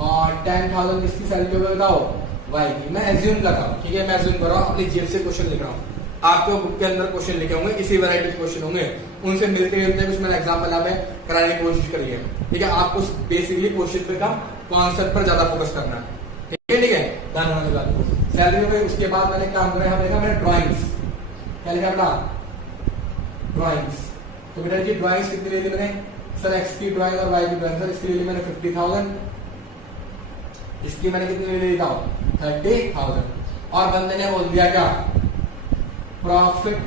और 10,000 किसकी सैलरी हो गई बताओ, वाई की। मैं एज्यूम कर रहा हूँ, ठीक है, मैं एज्यूम कर रहा हूँ, अपनी जेब से क्वेश्चन लिख रहा हूँ, आपको बुक के अंदर क्वेश्चन लिखे होंगे, इसी वैरायटी के क्वेश्चन होंगे, उनसे मिलते जुलते कुछ मैंने एग्जाम्पल यहाँ पे कराने की कोशिश करी है। ठीक है, आपको बेसिकली क्वेश्चन पे कम, कॉन्सेप्ट पर ज्यादा फोकस करना है। ठीक है, ध्यान रखने की बात। सैलरी में उसके बाद मैंने काम करा, यहाँ देखा मैंने ड्रॉइंग्स, क्या लिखा बेटा, ड्रॉइंग्स। तो बेटा जी ड्रॉइंग्स कितनी ले ली मैंने सर, एक्स की ड्रॉइंग और वाई की ड्रॉइंग, सर इसकी ले ली मैंने 50,000, इसकी मैंने कितनी ले ली था, 30,000। और बंदे ने बोल दिया क्या, प्रॉफिट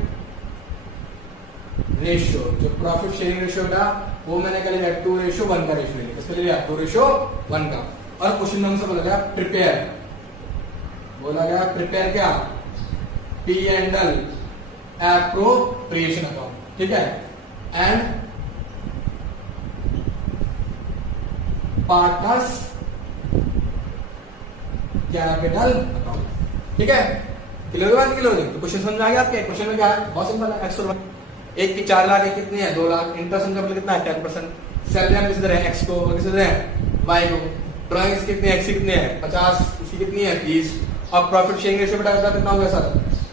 रेशियो, जो प्रॉफिट शेयरिंग रेशियो था वो मैंने क्या लिया, 2:1 का रेशियो लिया, इसके लिए 2:1 का। और क्वेश्चन में हमसे बोला गया प्रिपेयर, बोला गया प्रिपेयर क्या, P&L एप्रोप्रिएशन अकाउंट। ठीक है, एंड पार्टनर्स कैपिटल अकाउंट। ठीक है, क्लियर हुआ, क्लियर हो गई। तो क्वेश्चन समझ आ गया आपके, क्वेश्चन में क्या है, बहुत सिंपल है, एक्स और वाई, एक की 4 लाख, एक कितनी है, 2 लाख, इंटरेस्ट कैपिटल कितना है, 10%, सैलरी हम किसी दे रहे हैं, एक्स को, और किसी दे रहे हैं, वाई को, ड्रॉइंग्स कितनी है, एक्स की कितनी है, 50, इसकी कितनी है, 30, और प्रॉफिट शेयरिंग रेशियो बेटा कितना होगा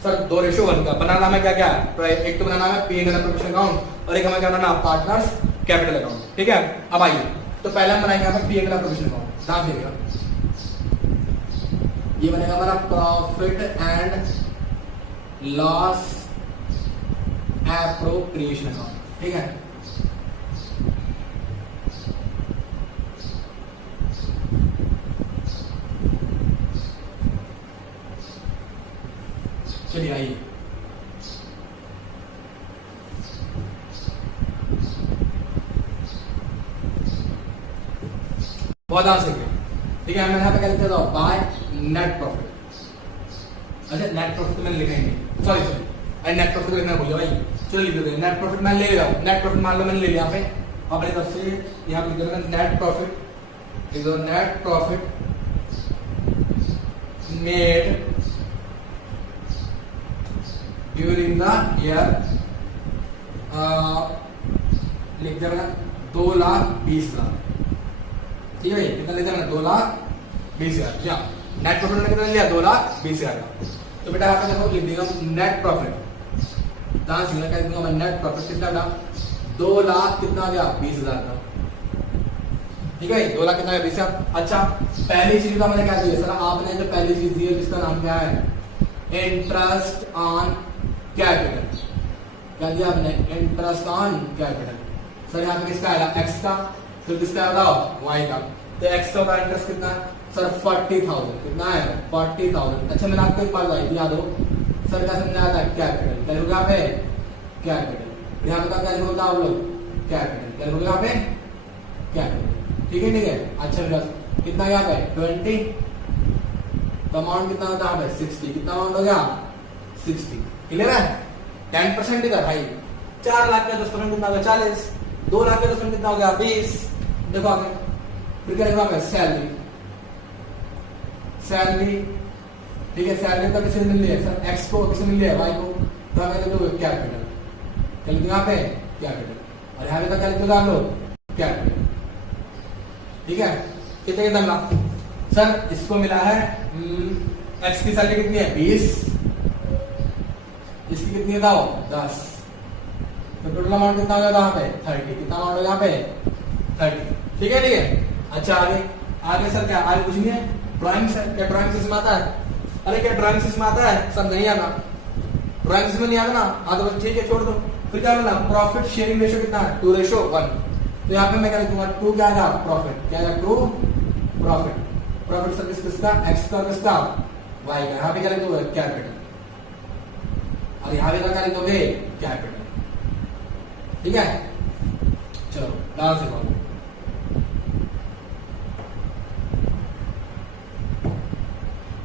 सर 2:1 का। बनाना में क्या क्या है, एक तो बनाना है P&L एप्रोप्रिएशन अकाउंट, और एक हमें क्या बनाना, पार्टनर्स कैपिटल अकाउंट। ठीक है, अब आइए, तो पहले हम बनाएंगे यहाँ पे P&L एप्रोप्रिएशन अकाउंट, ध्यान दीजिएगा, ये बनेगा हमारा profit and loss appropriation account. ठीक है, चलिए आइए, बहुत आसान से। ठीक है, मैं यहाँ पे क्या लिखता था, बाय नेट प्रॉफिट। अच्छा, नेट प्रॉफिट तो मैंने लिखा ही नहीं, सॉरी अरे नेट प्रॉफिट लिखना भूल गया भाई, चलो लिख देते, नेट प्रॉफिट मैं ले रहा हूँ, नेट प्रॉफिट मान लो मैंने ले लिया यहाँ पे, अपनी तरफ से यहाँ पे लिख देगा net profit is net profit made during the year, लिख देगा 2,20,000। ठीक है भाई, कितना लेते हैं? 2,20,000। या नेट प्रॉफिट मैंने कितना लिया? 2,20,000 का। तो बेटा यहाँ पे देखो लिख देगा नेट प्रॉफिट, कहां से कह दूंगा मैं नेट प्रॉफिट कितना था? 2 लाख कितना गया? 20,000 का। ठीक है, 2 लाख कितना गया? 20,000। अच्छा, पहली चीज का मैंने क्या दिया सर? आपने जो पहली चीज दी है जिसका नाम क्या है? Interest on capital. क्या दिया आपने? Interest on capital. सर यहाँ पे किसका आएगा? एक्स का। फिर किसका बताओ? वाई का। तो एक्स का इंटरेस्ट कितना है सर? 40,000। कितना है? 40,000। अच्छा, मैंने आपको एक बात बताई, याद हो सर क्या समझाया था? कैपिटल। क्या लिखोगे यहाँ पे? कैपिटल। यहाँ पे क्या लिखोगे आप लोग? कैपिटल। क्या लिखोगे यहाँ पे? कैपिटल। ठीक है, ठीक है। अच्छा बेटा, कितना यहाँ पे? 20। तो अमाउंट कितना होता है? 60। कितना अमाउंट हो गया? 60। क्लियर है? 10% इधर भाई। 4 लाख का 10% कितना होगा? 40। 2 लाख का 10% कितना हो गया? 20। देखो आगे फिर क्या लिखा? सैलरी। सैलरी, ठीक है। सैलरी तो किसे मिल रही है सर? एक्स को। किसे मिल रही है? वाई को। तो हमें लिखो कैपिटल। क्या लिखो यहाँ पे? कैपिटल। और यहाँ पे क्या लिखोगे आप लोग? कैपिटल। ठीक है, कितने कितना मिला सर? इसको मिला है एक्स की सैलरी कितनी है? 20। इसकी कितनी है? 10। तो टोटल अमाउंट कितना हो गया यहाँ पे? 30। कितना अमाउंट हो यहाँ पे? 30। ठीक है, ठीक है। अच्छा, आगे आगे सर क्या? आगे कुछ नहीं है। ड्राइंग सर, क्या ड्राइंग सिस्टम आता है? अरे क्या ड्राइंग सिस्टम आता है? सब नहीं आता। ड्राइंग सिस्टम नहीं आता ना? हाँ तो ठीक है, छोड़ दो। फिर क्या मिला? प्रॉफिट शेयरिंग रेशियो कितना है? 2:1। तो यहाँ पे मैं क्या लिखूंगा? 2 क्या आएगा? प्रॉफिट। क्या आएगा? 2 प्रॉफिट। प्रॉफिट सर्विस किसका? एक्स का। किसका? वाई का। यहाँ पे क्या लिखोगे? कैपिटल। और यहाँ पे क्या लिखोगे? कैपिटल। ठीक है, चलो डांस से बोलो।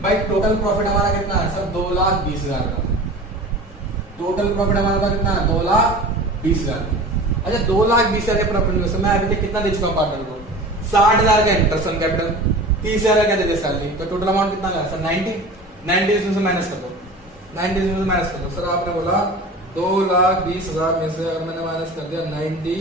भाई टोटल प्रॉफिट हमारा कितना है सर? 2,20,000 का। टोटल प्रॉफिट हमारे पास कितना है? 2,20,000। अच्छा, 2,20,000 के प्रॉफिट में से मैं अभी तक कितना दे चुका हूं पार्टनर को? 60,000 का इंटरेस्ट ऑन कैपिटल, 30,000 क्या दे दे सैलरी। तो टोटल अमाउंट कितना गया सर? 90 इसमें से माइनस कर दो। 90 इसमें से माइनस कर दो। सर आपने बोला 2,20,000 में से अगर मैंने माइनस कर दिया 90,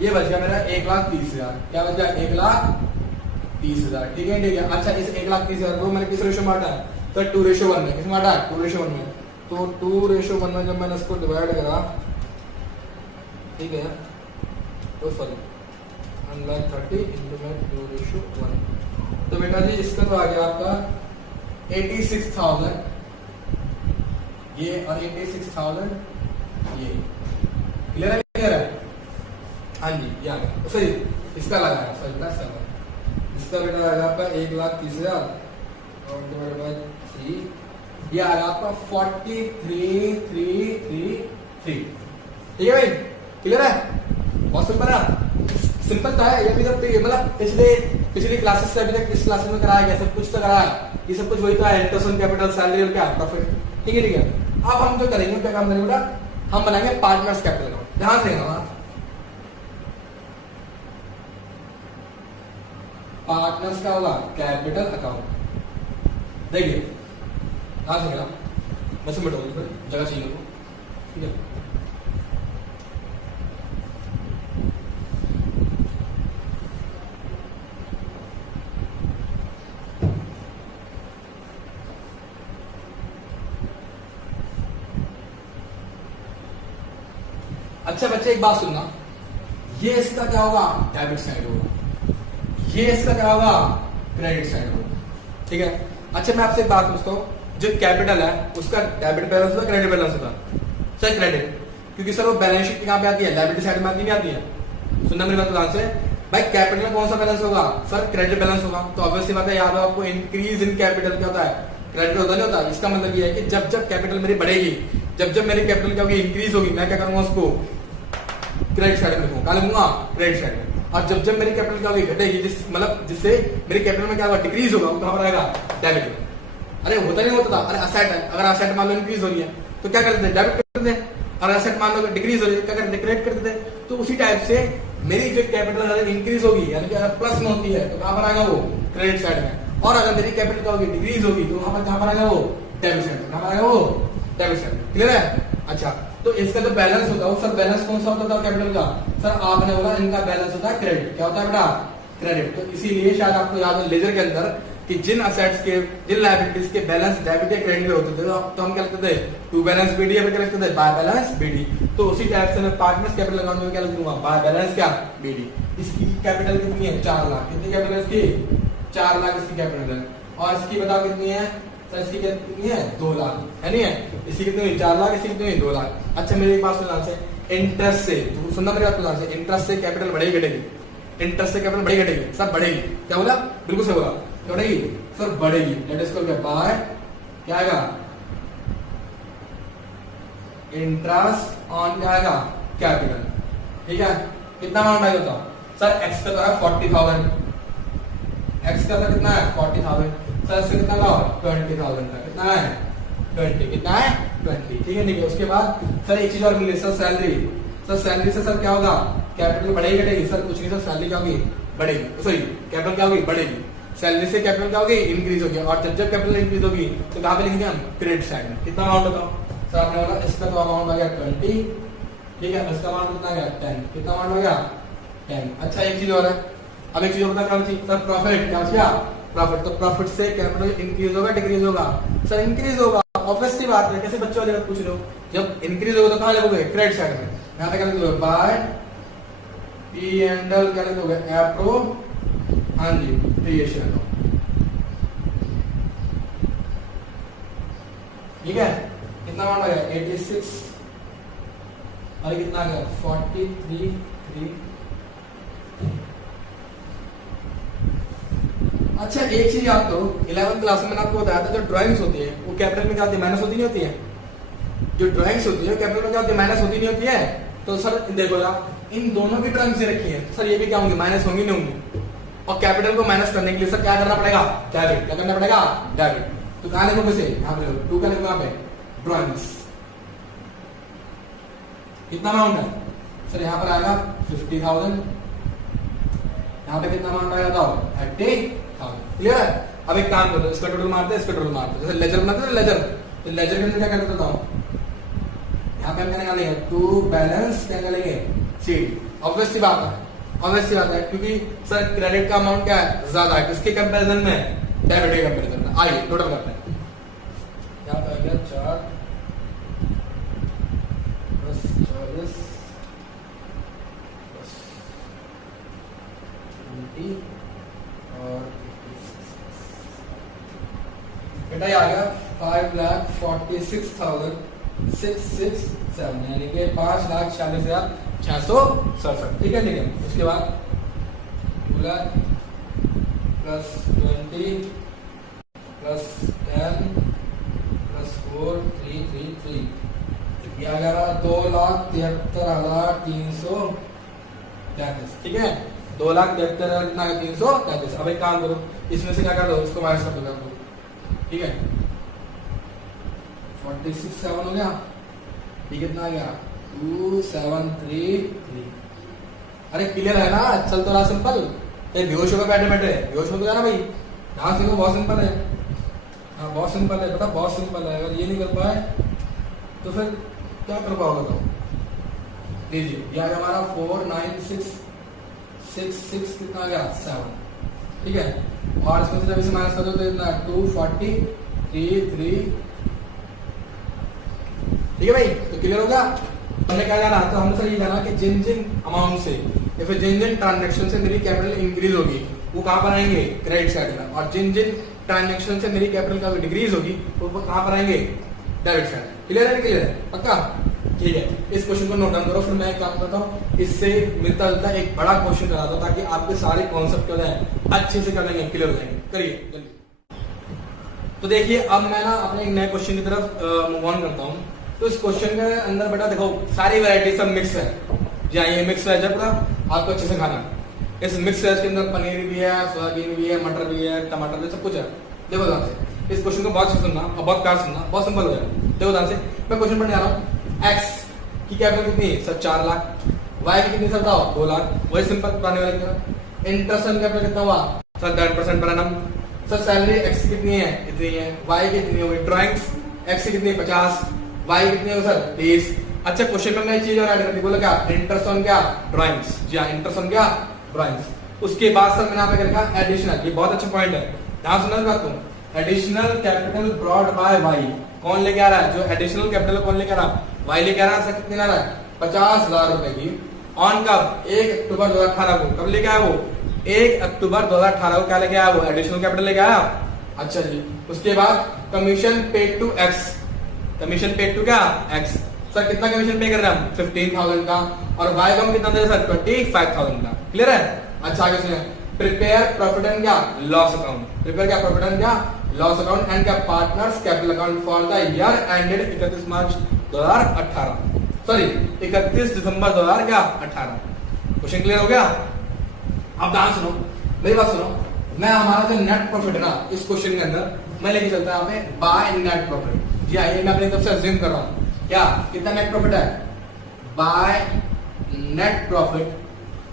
ये बच गया मेरा 1,30,000। क्या बच गया? 1,30,000। ठीक है, ठीक है। अच्छा, इस 1,30,000 को मैंने किस रेशो में बांटा है सर? 2:1 में। किसमें बांटा है? 2:1 में। तो 2:1 में जब मैंने इसको डिवाइड करा, ठीक है, तो सॉरी 1,30,000 इंटू में 2:1। तो बेटा जी इसका तो आ गया आपका 86,000 ये, और 86,000 ये। क्लियर है? क्लियर है? हाँ जी, ये आ गया। तो सही इसका लगा है सर, ना सर इसका बेटा आएगा आपका 1,30,000 और डिवाइड बाय 3, ये आएगा आपका 43,333। ठीक है भाई? क्लियर है? बहुत सिंपल है। सिंपल तो है ये भी। जब मतलब पिछली क्लासेस से अभी तक इस क्लासेस में कराया गया सब कुछ तो कराया, ये सब कुछ वही तो है। इंटरेस्ट ऑन कैपिटल, सैलरी और क्या प्रॉफिट। ठीक है, ठीक है। अब हम जो करेंगे, क्या काम करेंगे बेटा? हम बनाएंगे पार्टनर्स कैपिटल अकाउंट। ध्यान से पार्टनर्स क्या होगा? Capital account. देखिए ध्यान से, बस बैठो, जगह चाहिए को। ठीक है, अच्छा बच्चे एक बात सुनना, ये इसका क्या होगा? डेबिट साइड होगा। ये इसका क्या होगा? क्रेडिट साइड होगा। ठीक है। अच्छा मैं आपसे एक बात पूछता हूँ, जो कैपिटल है उसका डेबिट बैलेंस होगा, क्रेडिट बैलेंस होगा? सर क्रेडिट, क्योंकि सर वो बैलेंस शीट कहाँ पे आती है? लायबिलिटी साइड में आती नहीं आती है? सुनना मेरी बात ध्यान से भाई। कैपिटल में कौन सा बैलेंस होगा? सर क्रेडिट बैलेंस होगा। तो ऑब्वियसली बात है, याद हो आपको, इंक्रीज इन कैपिटल क्या होता है? क्रेडिट होता नहीं होता? इसका मतलब ये है कि जब जब कैपिटल मेरी बढ़ेगी, जब जब मेरी कैपिटल क्या होगी? इंक्रीज होगी, मैं क्या करूंगा? उसको क्रेडिट साइड में लिखूंगा। क्या लिखूंगा? क्रेडिट साइड में। और जब जब मेरी कैपिटल क्या होगी? घटेगी, मतलब जिससे मेरी कैपिटल में क्या होगा? डिक्रीज होगा, वो कहां पर आएगा? डेबिट में। अरे होता नहीं होता था? अरे असेट है, अगर असेट मान लो इंक्रीज हो रही है तो क्या करते हैं? डेबिट कर देते हैं। और असेट मान लो डिक्रीज हो रही है, क्या करते हैं? क्रेडिट कर देते हैं। तो उसी टाइप से मेरी जो कैपिटल अगर इंक्रीज होगी, यानी कि अगर प्लस में होती है तो कहां पर आएगा? वो क्रेडिट साइड में। और अगर मेरी कैपिटल क्या होगी? डिक्रीज होगी, तो वहां पर कहां पर आएगा? वो डेबिट साइड में। कहां पर आएगा? वो डेबिट साइड में। क्लियर है? अच्छा, तो तो इसका जो बैलेंस होता है वो सर बैलेंस कौन सा होता था कैपिटल का? सर आपने बोला इनका बैलेंस होता है क्रेडिट। क्या होता है बेटा? क्रेडिट। तो इसीलिए शायद आपको याद है लेजर के अंदर कि जिन असेट्स के, जिन लायबिलिटीज के बैलेंस डेबिट या क्रेडिट में होते थे तो हम क्या लिखते थे? टू बैलेंस बीडी या फिर क्या लिखते थे? By balance BD. तो उसी टाइप से मैं पार्टनर्स कैपिटल अकाउंट में क्या लिख दूंगा? बाय बैलेंस क्या? बीडी। इसकी कैपिटल कितनी है? 4 लाख। कितनी कैपिटल है इसकी? 4 लाख इसकी कैपिटल है। और इसकी बताओ कितनी है? सर इसकी कितनी है? 2 लाख है नहीं है? इसकी कितनी हुई? 4 लाख। इसकी कितनी हुई? 2 लाख। अच्छा मेरे पास ध्यान से इंटरेस्ट से सुनना मेरे बात ध्यान से, इंटरेस्ट से कैपिटल बढ़ेगी घटेगी? इंटरेस्ट से कैपिटल बढ़ेगी घटेगी? सर बढ़ेगी। क्या बोला? बिल्कुल सही बोला। क्या बढ़ेगी? सर बढ़ेगी। लेट अस कॉल बाय क्या आएगा? इंटरेस्ट ऑन क्या आएगा? कैपिटल। ठीक है, कितना अमाउंट आएगा बताओ? सर एक्स का तो है 40,000। एक्स का तो कितना है? 40,000। सर इससे कितना लाओ? 20,000 का। कितना है? 20। कितना है? 20। ठीक है ठीक है। उसके बाद सर एक चीज और मिली सर, सैलरी। सर सैलरी से सर क्या होगा? कैपिटल बढ़ेगी घटेगी? सर कुछ नहीं सर, सैलरी क्या होगी? बढ़ेगी। सॉरी कैपिटल क्या होगी? बढ़ेगी। सैलरी से कैपिटल क्या होगी? इंक्रीज होगी। और जब कैपिटल इंक्रीज होगी तो कहां पे लिखेंगे हम? क्रेडिट साइड में। कितना अमाउंट बताओ? सर आपने बोला इसका तो अमाउंट आ गया 20। ठीक है, इसका अमाउंट कितना आ गया? 10। कितना अमाउंट हो गया? 10। अच्छा एक चीज और है, अब एक चीज और बता क्या? Sir profit. क्या? प्रॉफिट। तो प्रॉफिट से कैपिटल इंक्रीज होगा डिक्रीज होगा? सर इंक्रीज होगा। ऑब्वियस सी बात है, कैसे बच्चों वाले पूछ लो, जब इंक्रीज होगा तो कहां लिखोगे? क्रेडिट साइड में। यहां पे क्या लिखोगे? बाय पी एंड एल क्या लिखोगे? एप्रो हाँ जी क्रिएशन। ठीक है, कितना अमाउंट आ गया? 86। और कितना आ गया? 43,3। अच्छा एक चीज याद करो, 11th क्लास में मैंने आपको बताया था जो ड्राइंग्स होती है वो कैपिटल में क्या होती है? माइनस होती नहीं होती है? जो ड्राइंग्स होती है कैपिटल में क्या होती है? माइनस होती नहीं होती है? तो सर देखो यार, इन दोनों की ड्राइंग्स रखी है सर, ये भी क्या होंगी? माइनस होंगी नहीं होंगी? और कैपिटल को माइनस करने के लिए सर क्या करना पड़ेगा? डेबिट। क्या करना पड़ेगा? डेबिट। तो कहां लिखोगे? से यहाँ पे लिखो, 2 का लिखो यहाँ पे ड्राइंग्स। कितना अमाउंट है? सर यहाँ पर आएगा 50,000। यहाँ पे कितना अमाउंट आएगा? 30,000। क्लियर है? अब एक काम करो, इसका टोटल मारते हैं, इसका टोटल मारते हैं। जैसे लेजर बनाते हैं लेजर, तो लेजर के अंदर क्या करते बताओ? यहाँ पे हम क्या निकालेंगे? टू बैलेंस क्या निकालेंगे? सीडी। ऑब्वियस सी बात है, ऑब्वियस सी बात है, क्योंकि सर क्रेडिट का अमाउंट क्या है? ज्यादा है। किसके कंपैरिजन में? डेबिट के कंपैरिजन में। आइए टोटल करते हैं। यहाँ पे आ गया 4 + 40 + 20 और बेटा ये आ गया 5,46,667 यानी कि 5,46,667। ठीक है ठीक है। उसके बाद 2 लाख +20 +10 +4,333 ये आ गया 2,73,333। ठीक है, 2,73,333। अब एक काम करो, इसमें से क्या कर दो? इसको माइनस कर दो। ठीक है, 46,7 हो गया। ये कितना आ गया? 2,733। अरे क्लियर है ना? चल तो रहा सिंपल। बेहोश होगा बैठे बैठे, बेहोश हो गया ना भाई? ध्यान से बहुत सिंपल है। हाँ बहुत सिंपल है बेटा, बहुत सिंपल है। अगर ये नहीं कर पाए तो फिर क्या कर पाओगे? तो लीजिए ये आ गया हमारा 4,96,66 कितना आ गया? 7। ठीक है, और इसमें से जब इसे माइनस कर दो तो इतना 2,43,3। ठीक है भाई, तो क्लियर हो गया? हमने क्या जाना? तो हमने सर ये जाना कि जिन जिन अमाउंट से या फिर जिन जिन ट्रांजेक्शन से मेरी कैपिटल इंक्रीज होगी वो कहां पर आएंगे? क्रेडिट साइड में। और जिन जिन ट्रांजेक्शन से मेरी कैपिटल का डिक्रीज होगी वो कहां पर आएंगे? Debit side. क्लियर है? क्लियर है? पक्का? ठीक है, इस क्वेश्चन को नोट डाउन करो। फिर मैं एक काम करता हूँ, इससे मिलता जुलता एक बड़ा क्वेश्चन करा दो ताकि आपके सारे कॉन्सेप्ट क्या हो जाए? अच्छे से कर लेंगे, क्लियर हो जाएंगे। करिए जल्दी। तो देखिए अब मैं ना अपने एक नए क्वेश्चन की तरफ मूव ऑन करता हूँ। तो इस क्वेश्चन के अंदर बेटा देखो सारी वैरायटी सब मिक्स है। जी हाँ, ये मिक्स वेज है पूरा, आपको अच्छे से खाना। इस मिक्स वेज के अंदर पनीर भी है, सोयाबीन भी है, मटर भी है, टमाटर भी, सब कुछ है। देखो ध्यान से इस क्वेश्चन को बहुत सुनना और बहुत प्यार सुनना, बहुत सिंपल हो जाए। देखो ध्यान से मैं क्वेश्चन पढ़ने जा रहा हूँ। एक्स की कैपिटल कितनी है? सर 4 लाख। वाई की कितनी सर बताओ? 2 लाख। वही सिंपल पुराने वाले का। इंटरेस्ट कैपिटल कितना हुआ? Sir 10% per annum. Sir salary x कितनी है? इतनी है। वाई कितनी होगी? ड्राइंग्स एक्स की कितनी? 50। वाई कितनी होगी सर 30। अच्छा क्वेश्चन में मैं चीज और ऐड कर दी, बोला क्या इंटरेस्ट ऑन क्या ड्राइंग्स, जी हाँ इंटरेस्ट ऑन क्या ड्राइंग्स। उसके बाद सर मैंने यहाँ पे लिखा एडिशनल, ये बहुत अच्छा पॉइंट है, ध्यान सुनना बात को, additional capital brought by Y, कौन लेके आ रहा है, जो एडिशनल कैपिटल कौन लेके आ रहा है, वाई लेके आ रहा है। सर कितने ला रहा है 50,000 रुपए की, ऑन कब 1 अक्टूबर 2018 को, कब लेके आया वो 1 अक्टूबर 2018 को, क्या लेके आया वो एडिशनल कैपिटल लेके आया। अच्छा जी, उसके बाद commission paid to X, commission paid to क्या एक्स, सर कितना कमीशन पे कर रहे हैं 15,000 का, और वाई को हम कितना दे रहे हैं सर 25,000 का, क्लियर है। अच्छा आगे सुनिए, प्रिपेयर प्रॉफिट एंड क्या लॉस अकाउंट, प्रिपेयर क्या प्रॉफिट एंड क्या लॉस अकाउंट एंड क्या partners capital account for the year ended 31 March 2018, sorry 31 December 2018। Question clear हो गया। अब ध्यान सुनो, मेरी बात सुनो, मैं हमारा जो नेट प्रॉफिट है ना इस क्वेश्चन के अंदर मैं लेके चलता हूं यहाँ पे बाय नेट प्रॉफिट। जी आइए मैं अपनी तरफ से अज्यूम कर रहा हूं, क्या कितना नेट प्रॉफिट है बाय नेट प्रॉफिट,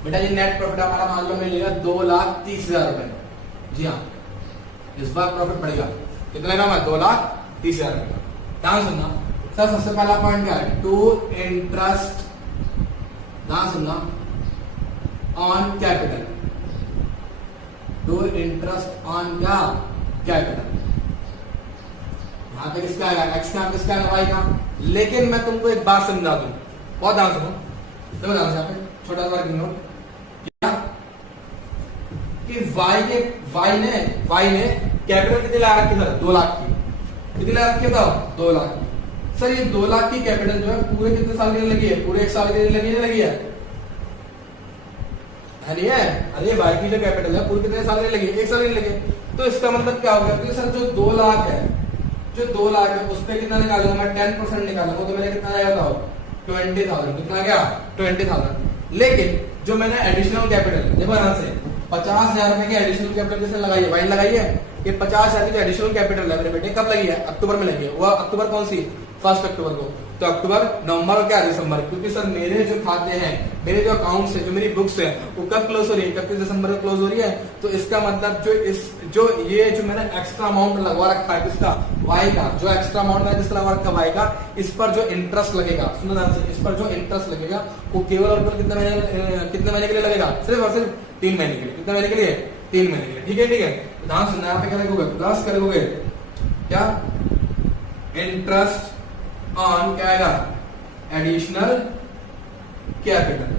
बेटा ये नेट प्रॉफिट हमारा मान लो मिलेगा 2,30,000 रुपए। जी हाँ, इस बार प्रॉफिट बढ़ेगा, कितना लेगा मैं 2,30,000 रुपए। ध्यान सुनना सर, सबसे पहला पॉइंट क्या है, टू इंटरेस्ट, ध्यान सुनना, on capital, to interest on क्या कैपिटल, यहां पे किसका आएगा एक्स का, किसका आएगा वाई का। लेकिन मैं तुमको एक बात समझा दूं, बहुत ध्यान सुनो, तो ध्यान से यहाँ पे छोटा सा नोट, क्या कि वाई ने कैपिटल कितने ला रखी सर 2 लाख की, कितने ला रखी था 2 लाख की। सर ये 2 लाख की कैपिटल जो है पूरे कितने साल के लिए लगी है, पूरे 1 साल के लिए लगी है नहीं है। अरे वाई की जो कैपिटल है पूरे कितने साल के लिए लगी है, 1 साल के लिए लगी है। तो इसका मतलब क्या हो गया कि सर जो 2 लाख है, जो 2 लाख है उस पर कितना निकालूंगा मैं 10% निकालूंगा, तो मेरा कितना आएगा बताओ 20,000, कितना गया 20,000। लेकिन जो मैंने एडिशनल कैपिटल देखो यहां से 50,000 रुपए की एडिशनल कैपिटल किसने लगाई है, वाई लगाई है। ये 50,000 की एडिशनल कैपिटल है मेरे बेटे, कब लगी है अक्टूबर में लगी है। वो अक्टूबर कौन सी 1 अक्टूबर को, तो अक्टूबर नवंबर और क्या दिसंबर, क्योंकि सर मेरे जो खाते हैं, मेरे जो अकाउंट्स है, जो मेरी बुक्स है वो कब क्लोज हो रही है 31 दिसंबर को क्लोज हो रही है। तो इसका मतलब जो मैंने एक्स्ट्रा अमाउंट लगवा रखा है किसका वाई का, जो एक्स्ट्रा अमाउंट मैंने जिसका लगवा रखा वाई का, इस पर जो इंटरेस्ट लगेगा, सुनो ध्यान से, इस पर जो इंटरेस्ट लगेगा वो केवल और केवल कितने महीने के लिए लगेगा, सिर्फ और सिर्फ 3 महीने के लिए। कितने महीने के लिए 3 महीने के लिए, ठीक है ठीक है। ध्यान सुनना, यहाँ पे क्या लिखोगे प्लस करोगे क्या इंटरेस्ट ऑन क्या आएगा एडिशनल कैपिटल,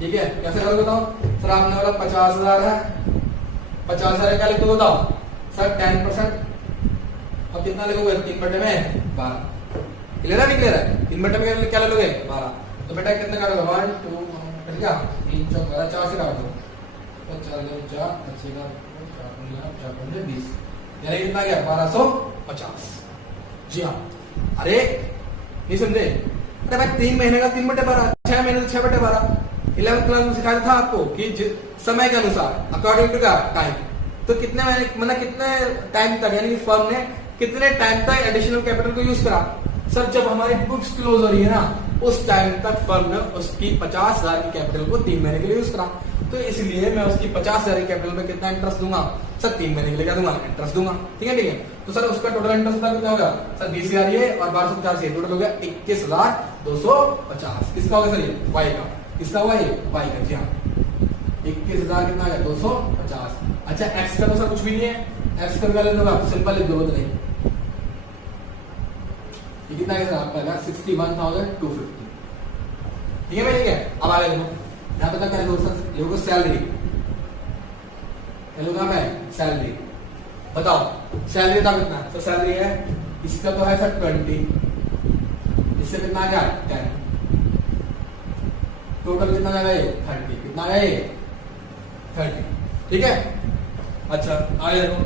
ठीक है। कैसे करोगे बताओ सर, आपने बोला 50,000 है, 50,000 क्या लिख दो बताओ सर 10%, अब कितना लिखोगे 3/12, क्लियर है नहीं क्लियर है, 3/12 क्या लोगे 12। तो बेटा कितने काटोगे 1 2 क्या 3 4 12 4 से काट दो, 4 अच्छे का 4 20, यानी कितना गया 1250। जी हाँ, अरे नहीं समझे, अरे भाई 3 महीने का 3/12, 6 महीने का 6/12। 11th क्लास में सिखाया था आपको कि समय के अनुसार अकॉर्डिंग टू टाइम, तो कितने महीने मतलब कितने टाइम तक, यानी कि फर्म ने कितने टाइम तक एडिशनल कैपिटल को यूज करा। सर जब हमारी बुक्स क्लोज हो रही है ना उस टाइम तक फर्म ने उसकी 50,000 की कैपिटल को 3 महीने के लिए यूज करा, तो इसलिए मैं उसकी 50,000 की कैपिटल में कितना इंटरेस्ट दूंगा सर 3 महीने के लिए क्या दूंगा इंटरेस्ट दूंगा, ठीक है ठीक है। तो सर उसका टोटल इंटरेस्ट कितना होगा सर 20,000 ये और 1250 ये, टोटल हो गया 21,250। किसका होगा सर ये वाई का, किसका हुआ ये वाई का, जी हाँ 21,000 कितना आ गया 250। अच्छा एक्स का तो सर कुछ भी नहीं है, एक्स का वैल्यू होगा सिंपल लिख दो, नहीं ये कितना है सर आपका 61,250, ठीक है भाई ठीक है। अब आगे देखो यहाँ पे क्या लिखोगे सर, लिखोगे सैलरी, सैलरी बताओ सैलरी का कितना है, तो सैलरी है इसका तो है सर 20, इससे कितना आ गया 10, टोटल कितना आ गया ये 30, कितना आ गया ये 30, ठीक है। अच्छा आगे देखो,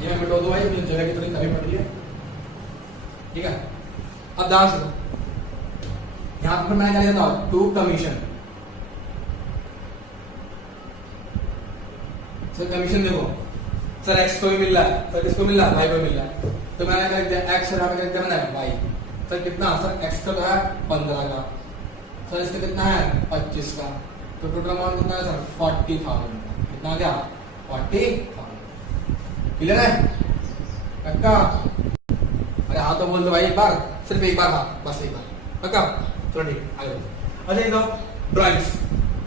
ये मैं मिटा दो भाई, मुझे जगह की थोड़ी कमी पड़ रही है, ठीक है। अब ध्यान सुनो, यहां पर मैं क्या लिखता हूं टू कमीशन, सर कमीशन देखो सर एक्स को भी मिल रहा है, सर किसको मिल रहा है वाई को मिल रहा है, तो मैंने क्या लिख दिया एक्स और यहाँ पे क्या लिख दिया मैंने वाई। सर कितना सर एक्स का तो है 15 का, सर इसका कितना है 25 का, तो टोटल अमाउंट कितना है सर 40,000 का, कितना आ गया 40,000, क्लियर है। कक्का, अरे हाँ तो बोल दो भाई एक बार, सिर्फ एक बार, हाँ बस एक बार कक्का। चलो ठीक है आगे। अच्छा ये दो ड्राइंग्स।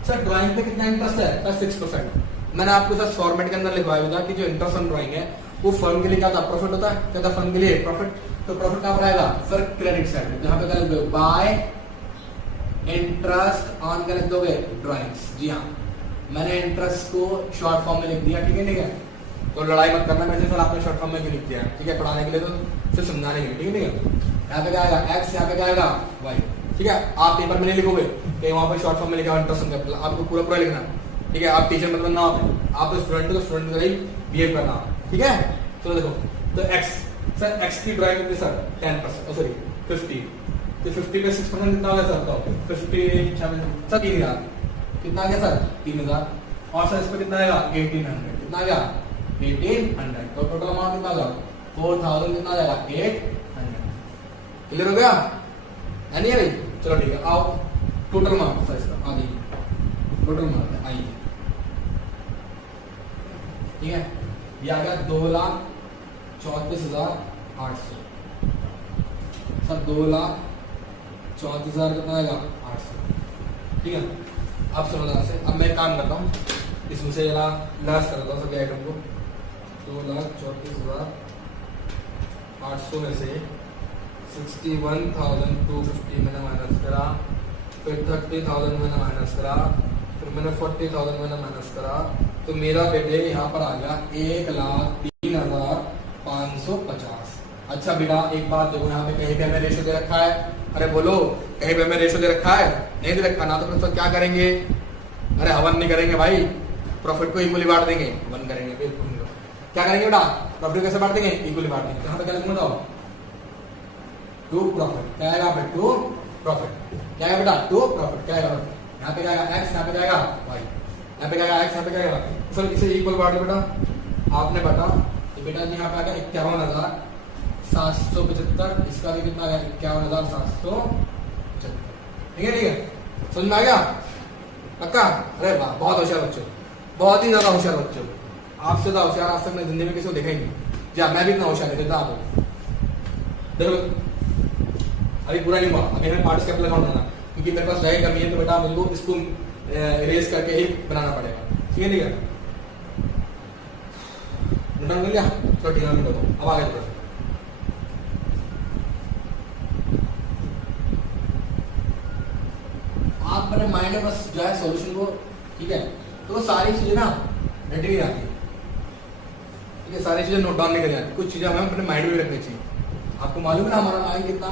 सर ड्राइंग पे कितना इंटरेस्ट है? सर 6%। मैंने आपको सर फॉर्मेट के अंदर लिखवाया था कि जो इंटरेस्ट ऑन ड्राइंग है वो फर्म के लिए क्या था? प्रॉफिट होता है। क्या था फर्म के लिए? प्रॉफिट। तो प्रॉफिट कहाँ पर आएगा? सर क्रेडिट साइड में, जहाँ पे क्या लिख दोगे? बाय इंटरेस्ट ऑन क्या लिख दोगे? ड्राइंग्स। जी हाँ, मैंने इंटरेस्ट को शॉर्ट फॉर्म में लिख दिया, ठीक है ठीक है। तो लड़ाई मत करना मेरे से, सर आपने शॉर्ट फॉर्म में क्यों लिख दिया? ठीक है, पढ़ाने के लिए तो सिर्फ समझाने के लिए, ठीक है ठीक है। यहाँ पे क्या आएगा? एक्स, यहाँ पे क्या आएगा? वाई। ठीक है, आप पेपर में नहीं लिखोगे कि वहाँ पर शॉर्ट फॉर्म में लिखा इंटरेस्ट ऑन कैपिटल, आपको पूरा पूरा लिखना है। ठीक है, आप टीचर मत बनना होता, आप स्टूडेंट को स्टूडेंट की तरह बिहेव करना, ठीक है। चलो देखो, तो एक्स, सर एक्स की ड्राइंग कितनी सर? 10%, सॉरी 50। तो 50 पे 6% कितना हो गया सर? बताओ। 50 सर 3000 कितना आ गया सर? 3000। और सर इस पर कितना आएगा? 1800। कितना आ गया? 1800। तो टोटल अमाउंट कितना आ गया? 4000। कितना आ जाएगा? 800। क्लियर हो गया है नहीं भाई? चलो ठीक है, आओ टोटल अमाउंट सर इसका आ गई, टोटल अमाउंट आइए, ठीक है। ये आ गया 2,34,800। सर 2,34,000 कितना आएगा? 800। ठीक है, अब समझ से अब मैं काम करता हूँ, इसमें से जरा लास्ट करता हूँ सभी आइटम को। 2,34,800 में से 61,250 मैंने माइनस करा, फिर 30,000 मैंने माइनस करा, फिर मैंने 40,000 मैंने माइनस करा, तो मेरा बेटे यहाँ पर आ गया 1,03,550। अच्छा बेटा एक बात देखो, यहाँ पे कहीं पे हमें रेशो दे रखा है? अरे बोलो, कहीं पे हमें रेशो दे रखा है? नहीं दे रखा ना, तो फिर क्या करेंगे? अरे हवन नहीं करेंगे भाई, प्रॉफिट को इक्वली बांट देंगे। हवन करेंगे बिल्कुल। क्या करेंगे बेटा? प्रॉफिट कैसे बांट देंगे? इक्वली बांट देंगे। यहाँ पे क्या लिखूंगा बताओ? To profit. क्या आएगा पे? To profit. क्या आएगा बेटा? To profit. क्या आएगा? यहाँ पे क्या आएगा? एक्स, यहाँ पे क्या आएगा? वाई। यहाँ पे क्या आएगा? एक्स, यहाँ पे क्या आएगा? सर इसे इक्वल बांट दो बेटा, आपने बांटा तो बेटा जी यहाँ पे आ गया 51,775। इसका भी कितना आ गया? 51,775। ठीक है ठीक है, समझ में आ गया पक्का? अरे वाह, बहुत होशियार बच्चे, बहुत ही ज्यादा होशियार बच्चे। आपसे ज्यादा होशियार आज तक मैं जिंदगी में किसी को देखा ही नहीं। जी मैं भी इतना होशियार देखता आपको। देखो अभी पूरा नहीं हुआ, अभी हमें पार्ट्स कैपिटल अकाउंट बनाना, क्योंकि मेरे पास जगह कमी है, तो बेटा मुझको इसको इरेज करके ही बनाना पड़ेगा। ठीक है ठीक है, नोट मिल गया? चलो ठीक है, अब आगे बढ़ो। आप अपने माइंड में बस जो है सॉल्यूशन को, ठीक है, तो वो सारी चीजें ना रट नहीं आती, ठीक है, सारी चीजें नोट डाउन नहीं करी जाती, कुछ चीजें हमें अपने माइंड में रखनी चाहिए। आपको मालूम है ना हमारा माइंड कितना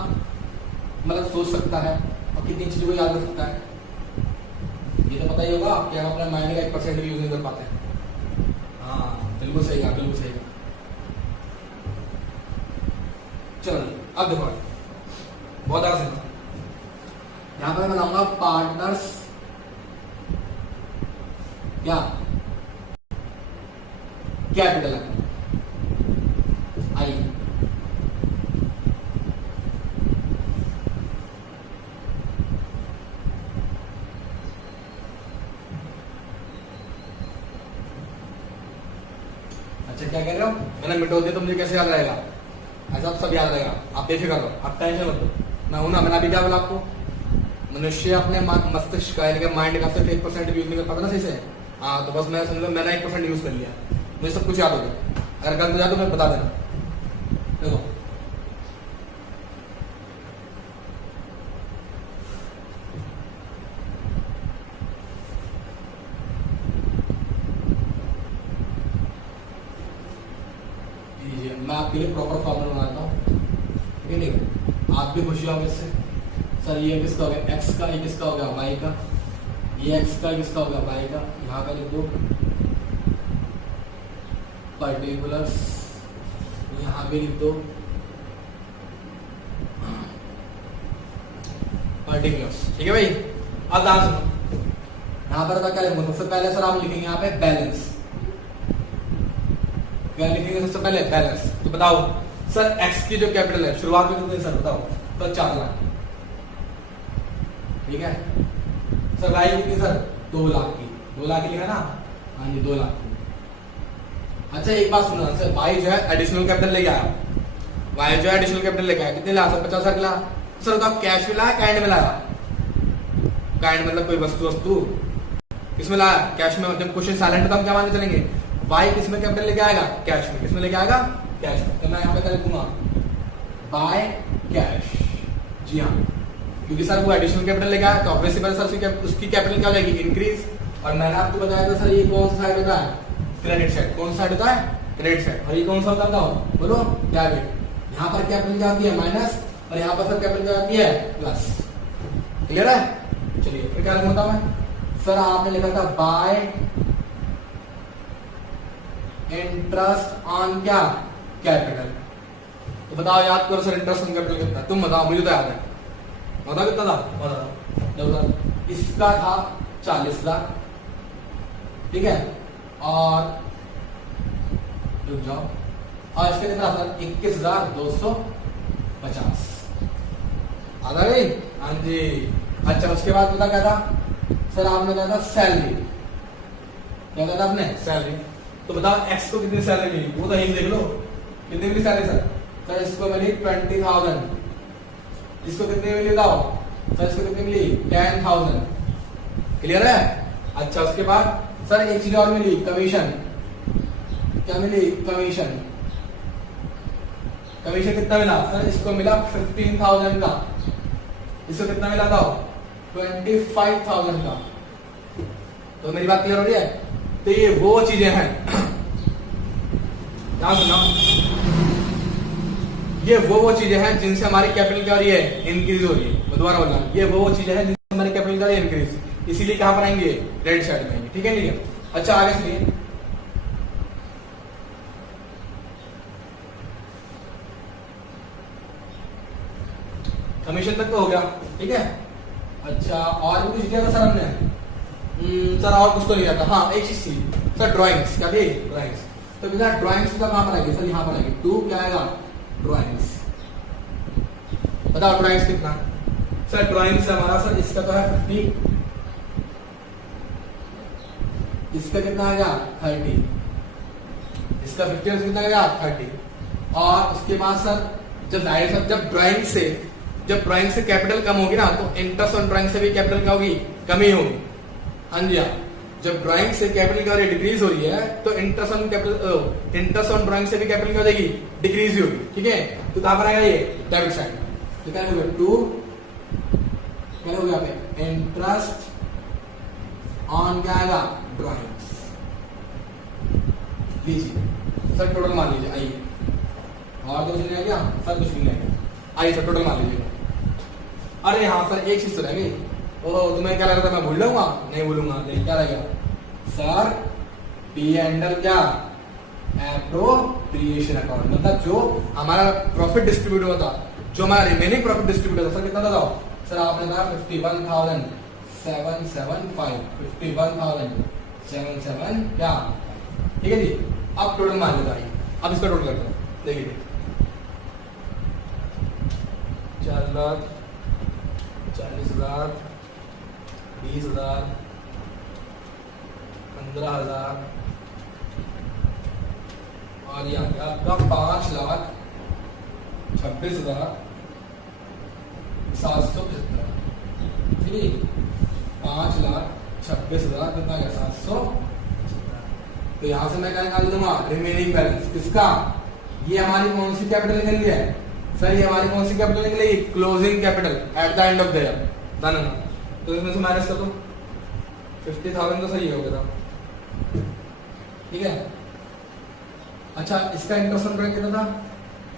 मतलब सोच सकता है और कितनी चीजों को याद रख सकता है? ये तो पता ही होगा कि हम अपने माइंड का 1% भी यूज नहीं कर पाते हैं। हाँ बिल्कुल सही कहा, बिल्कुल सही कहा। चलो अब देखो, बहुत आसान है। यहाँ पर मैं बनाऊंगा पार्टनर्स क्या कैपिटल आई। अच्छा क्या कह रहे हो? मैंने मिटो दिया तो मुझे कैसे याद रहेगा? ऐसा सब याद रहेगा, आप बेफिक्र रहो, आप टेंशन मत लो। मैं हूं ना, मैंने अभी क्या बोला आपको? मनुष्य अपने मस्तिष्क का यानी माइंड का सिर्फ 1% यूज नहीं कर पाता ना सही से। हाँ तो बस मैं समझ लो मैंने 1% यूज कर लिया, मुझे सब कुछ याद हो गया। अगर गलत हो जाए तो मैं बता देना। देखो मैं आपके लिए प्रॉपर फॉर्मूला बनाता हूँ, ठीक है? आप भी खुशी होंगे इससे। सर ये किसका हो गया? एक्स का। ये किसका हो गया? वाई का। ये एक्स का, किसका हो गया? वाई का। यहाँ का लिख दो पर्टिकुलर्स, यहाँ भी लिख दो पर्टिकुलर्स, ठीक है भाई? अब ध्यान सुनो, यहाँ पर क्या लिखूंगा? सबसे पहले सर आप लिखेंगे यहाँ पे बैलेंस। क्या लिखेंगे सबसे पहले? बैलेंस। तो बताओ सर एक्स की जो कैपिटल है शुरुआत में कितनी सर? बताओ सर 4 लाख, ठीक है। सर वाई कितनी सर? 2 लाख की। 2 लाख की लिखा ना? हाँ जी 2 लाख की। अच्छा एक बात सुनो सर, वाई जो है एडिशनल कैपिटल लेके आया, वाई जो है एडिशनल कैपिटल लेके आया, कितने लाया सर? 50,000 लाया सर। तो आप कैश में लाया काइंड में लाया? काइंड मतलब कोई वस्तु वस्तु किसमें लाया? कैश में। जब क्वेश्चन साइलेंट तो हम क्या मानने चलेंगे? वाई किसमें कैपिटल लेके आएगा? कैश में। किसमें लेके आएगा? कैश में। तो मैं यहाँ पे क्या लिखूंगा? By cash. जी हाँ, क्योंकि सर वो एडिशनल कैपिटल लेके आया तो ऑब्वियसली बात है सर उसकी कैपिटल क्या हो जाएगी? इंक्रीज। और मैंने आपको बताया था सर ये कौन सा साइड होता है? Credit side. कौन सा साइड होता है? Credit side. और ये कौन सा होता है? बोलो डेबिट। यहाँ पर कैपिटल क्या होती है? माइनस। और यहाँ पर सर कैपिटल क्या होती है? प्लस। क्लियर है? चलिए फिर क्या लिखूंगा मैं? सर आपने लिखा था बाय इंटरेस्ट ऑन क्या? कैपिटल। तो बताओ, याद करो सर, इंटरेस्ट ऑन कैपिटल कितना? तुम बताओ, मुझे तो याद है। बताओ कितना था? बताओ। इसका था 40 लाख, ठीक है, और रुक जाओ, और इसका कितना था? 21,250। आधा गई? हाँ जी। अच्छा उसके बाद पता क्या था सर? आपने कहा था सैलरी। क्या कहा था आपने? सैलरी। तो बताओ एक्स को कितनी सैलरी मिली? वो तो यही देख लो, कितनी मिली सैलरी सर? सर इसको मिली 20,000। इसको कितनी मिली बताओ? सर इसको कितनी मिली? 10,000। क्लियर है? अच्छा उसके बाद सर एक चीज और मिली, कमीशन। क्या मिली? कमीशन। कमीशन कितना मिला सर? इसको मिला 15,000 का। इसको कितना मिला था? 25,000 का। तो मेरी बात क्लियर हो रही है? तो ये वो चीजें हैं, ध्यान सुनो, ये वो चीजें हैं जिनसे हमारी कैपिटल क्या हो रही है? इंक्रीज हो रही है। मैं दोबारा बोलना, ये वो चीजें हैं जिनसे हमारी कैपिटल क्या हो रही है? इंक्रीज। इसीलिए कहां पर आएंगे? क्रेडिट साइड में आएंगे। ठीक है? ठीक है। अच्छा आगे चलिए, कमीशन तक तो हो गया, ठीक है। अच्छा और भी कुछ किया था सर हमने? सर और कुछ तो नहीं आता। हाँ एक चीज थी सर, ड्राइंग्स। क्या थी? ड्राइंग्स। तो बेटा ड्राइंग्स का कहां पर आएगी सर? यहाँ पर आएगी। 2 क्या आएगा? ड्राइंग्स। बताओ ड्राइंग्स कितना? सर ड्राइंग्स हमारा सर इसका तो है 50, इसका कितना आएगा? 30। इसका 50 और कितना आएगा? 30। और उसके बाद सर जब ड्राइंग से कैपिटल कम होगी ना, तो इंटरेस्ट ऑन ड्राइंग से भी कैपिटल क्या होगी? कमी होगी। हाँ जी हाँ, जब ड्राइंग से कैपिटल क्या डिक्रीज हो रही है, तो इंटरेस्ट ऑन ड्राइंग से भी कैपिटल क्या हो जाएगी? डिक्रीज होगी। ठीक है? तो कहां पर आएगा ये? Debit side. तो क्या होगा? 2 क्या होगा? पे इंटरेस्ट ऑन क्या आएगा? ड्राइंग्स। लीजिए सर टोटल मान लीजिए। आइए, और कुछ नहीं आएगा सर? कुछ नहीं आएगा। आइए सर टोटल मान लीजिए। अरे हाँ सर एक चीज तो रह गई। ओह तुम्हें क्या लग रहा था मैं भूल जाऊंगा? नहीं भूलूंगा। लेकिन क्या रहेगा सर? पी एंडल क्या? Appropriation account. मतलब जो हमारा प्रॉफिट डिस्ट्रीब्यूट हुआ था, जो हमारा रिमेनिंग प्रॉफिट डिस्ट्रीब्यूट था सर, कितना था? सर आपने कहा 51,775। 51,775 क्या? ठीक है जी। अब टोटल मान लेता है। अब इसका टोटल करते हैं। देखिए 4,40,000, 20,000, 15,000 और ये आपका 5,26,775। ठीक है? 5,26,000 कितना गया? 775। तो यहां से मैं क्या निकाल दूंगा? Remaining balance. किसका? ये हमारी कौन सी कैपिटल निकल रही है सर? ये हमारी कौन सी कैपिटल निकलेगी? Closing capital at the end of the year. Done. तो इसमें से माइनस कर दो। 50,000 तो सही हो गया था। ठीक है? अच्छा इसका इंटरेस्ट ऑन ड्राइंग कितना था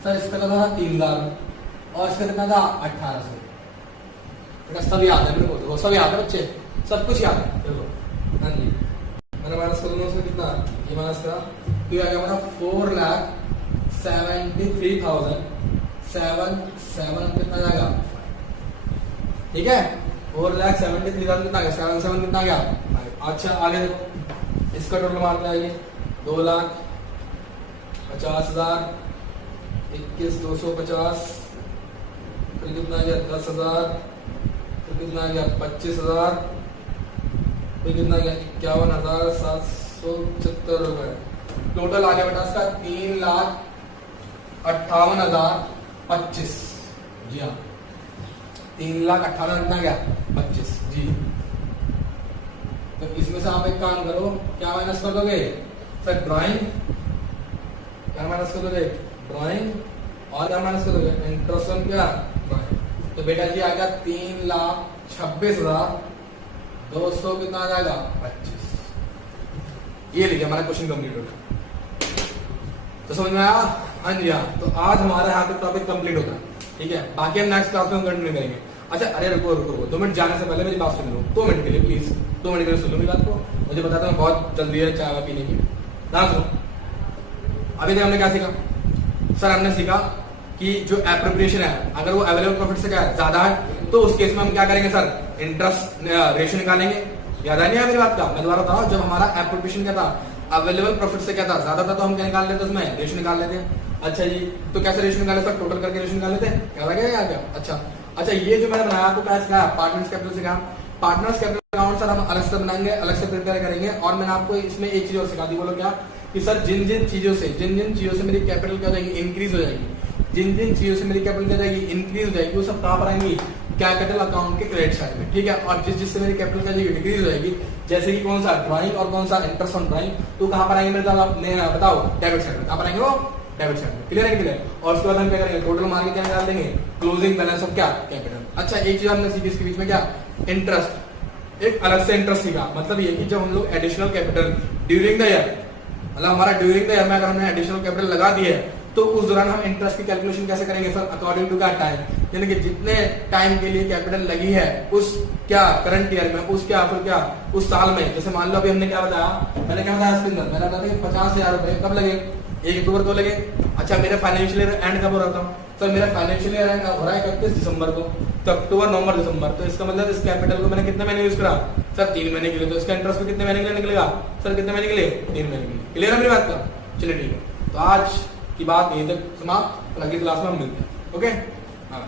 सर? इसका था 3,000 और इसका कितना था? 1,800। बेटा सब याद है मेरे को, तो सब याद है बच्चे, सब कुछ याद है। चलो हाँ जी, मैंने माइनस कर दूंगा उसमें कितना? ये माइनस करा तो ये आ गया हमारा 4,73,777 कितना जाएगा? ठीक है? 4,73,000 कितना गया? 77 कितना गया? अच्छा आगे देखो, इसका टोटल मारते आइए। 2,50,000, 21,250, फिर कितना गया? 10,000, फिर कितना गया? 25,000, फिर कितना गया? 51,775 रुपए। टोटल आ गया बेटा इसका 3,58,025। जी हाँ, 3,58,000 कितना गया 25 जी। तो इसमें से आप एक काम करो, क्या माइनस कर दोगे सर, ड्राइंग, क्या माइनस कर दोगे ड्राइंग, और क्या माइनस कर दोगे इंटरेस्ट ऑन क्या ड्राइंग। तो बेटा जी आ गया 3,26,200 कितना आ जाएगा 25। ये लीजिए हमारा क्वेश्चन कंप्लीट हो गया। तो समझ में आया? हाँ जी हाँ। तो आज हमारा यहाँ पे टॉपिक कंप्लीट होता है, ठीक है। बाकी हम नेक्स्ट क्लास में कंटिन्यू करेंगे। अच्छा अरे रुको रुको रुको, 2 मिनट जाने से पहले मेरी बात सुन लो, 2 मिनट के लिए प्लीज, 2 मिनट के लिए सुन लो मेरी बात को। मुझे पता था मैं बहुत जल्दी है चाय पीने की, ना सुनो। अभी तक हमने क्या सीखा सर? हमने सीखा कि जो एप्रोप्रिएशन है अगर वो अवेलेबल प्रॉफिट से क्या है ज्यादा है, तो उस केस में हम क्या करेंगे सर, इंटरेस्ट रेशियो निकालेंगे। याद है नहीं है मेरी बात का? मैं दोबारा बता रहा हूँ, जब हमारा एप्रोप्रिएशन क्या था, अवेलेबल प्रॉफिट से क्या था ज्यादा था, तो हम क्या निकाल लेते उसमें रेशियो निकाल लेते हैं। अच्छा जी, तो कैसे रेशियो निकाले सर? टोटल करके रेशियो निकाल लेते हैं। याद आ गया? याद क्या? अच्छा ये जो मैंने बनाया आपको क्या सिखाया, पार्टनर्स कैपिटल सिखाया। पार्टनर्स कैपिटल अकाउंट सर हम अलग से बनाएंगे, अलग से प्रिपेयर करेंगे। और मैंने आपको इसमें एक चीज और सिखा दी, बोलो क्या, कि सर जिन जिन चीजों से मेरी कैपिटल क्या हो जाएगी, इंक्रीज हो जाएगी, जिन जिन चीजों से मेरी कैपिटल क्या जाएगी, इंक्रीज हो जाएगी, वो सब कहाँ पर आएंगी, कैपिटल अकाउंट के क्रेडिट साइड में, ठीक है। और जिससे मेरी कैपिटल क्या जाएगी, डिक्रीज हो जाएगी, जैसे कि कौन सा ड्राइंग और कौन सा इंटरेस्ट ऑन ड्राइंग, तो कहाँ पर आएंगे मेरे साथ बताओ, डेबिट साइड में। कहाँ पर आएंगे वो, डेबिट साइड में। क्लियर है? क्लियर। और उसके बाद हम क्या करेंगे, टोटल मार के क्या निकाल देंगे, क्लोजिंग बैलेंस ऑफ क्या कैपिटल। अच्छा एक चीज हमने सीखी इसके बीच में, क्या इंटरेस्ट, एक अलग से इंटरेस्ट सीखा। मतलब ये कि जब हम लोग additional capital during the year, मतलब हमारा ड्यूरिंग द ईयर में अगर हमने एडिशनल कैपिटल लगा दी है, तो उस दौरान हम इंटरेस्ट की कैलकुलेशन कैसे करेंगे सर, अकॉर्डिंग टू क्या टाइम, यानी कि जितने टाइम के लिए कैपिटल लगी है उस क्या करंट ईयर में, उस क्या फिर क्या उस साल में। जैसे मान लो अभी हमने क्या बताया, मैंने क्या बताया इसके अंदर, मैंने बताया कि 50,000 रुपए कब लगे, 1 अक्टूबर को लगे। अच्छा मेरा फाइनेंशियल ईयर एंड कब हो रहा था सर, मेरा फाइनेंशियल ईयर एंड हो रहा है 31 दिसंबर को, तो अक्टूबर नवंबर दिसंबर, तो इसका मतलब इस कैपिटल को मैंने कितने महीने यूज करा सर, 3 महीने के लिए। तो इसका इंटरेस्ट भी कितने महीने के लिए निकलेगा सर, कितने महीने के लिए, 3 महीने के लिए। क्लियर है मेरी बात का? चलिए ठीक है, तो आज की बात यहीं तक समाप्त, अगली क्लास में हम मिलते हैं। ओके हाँ।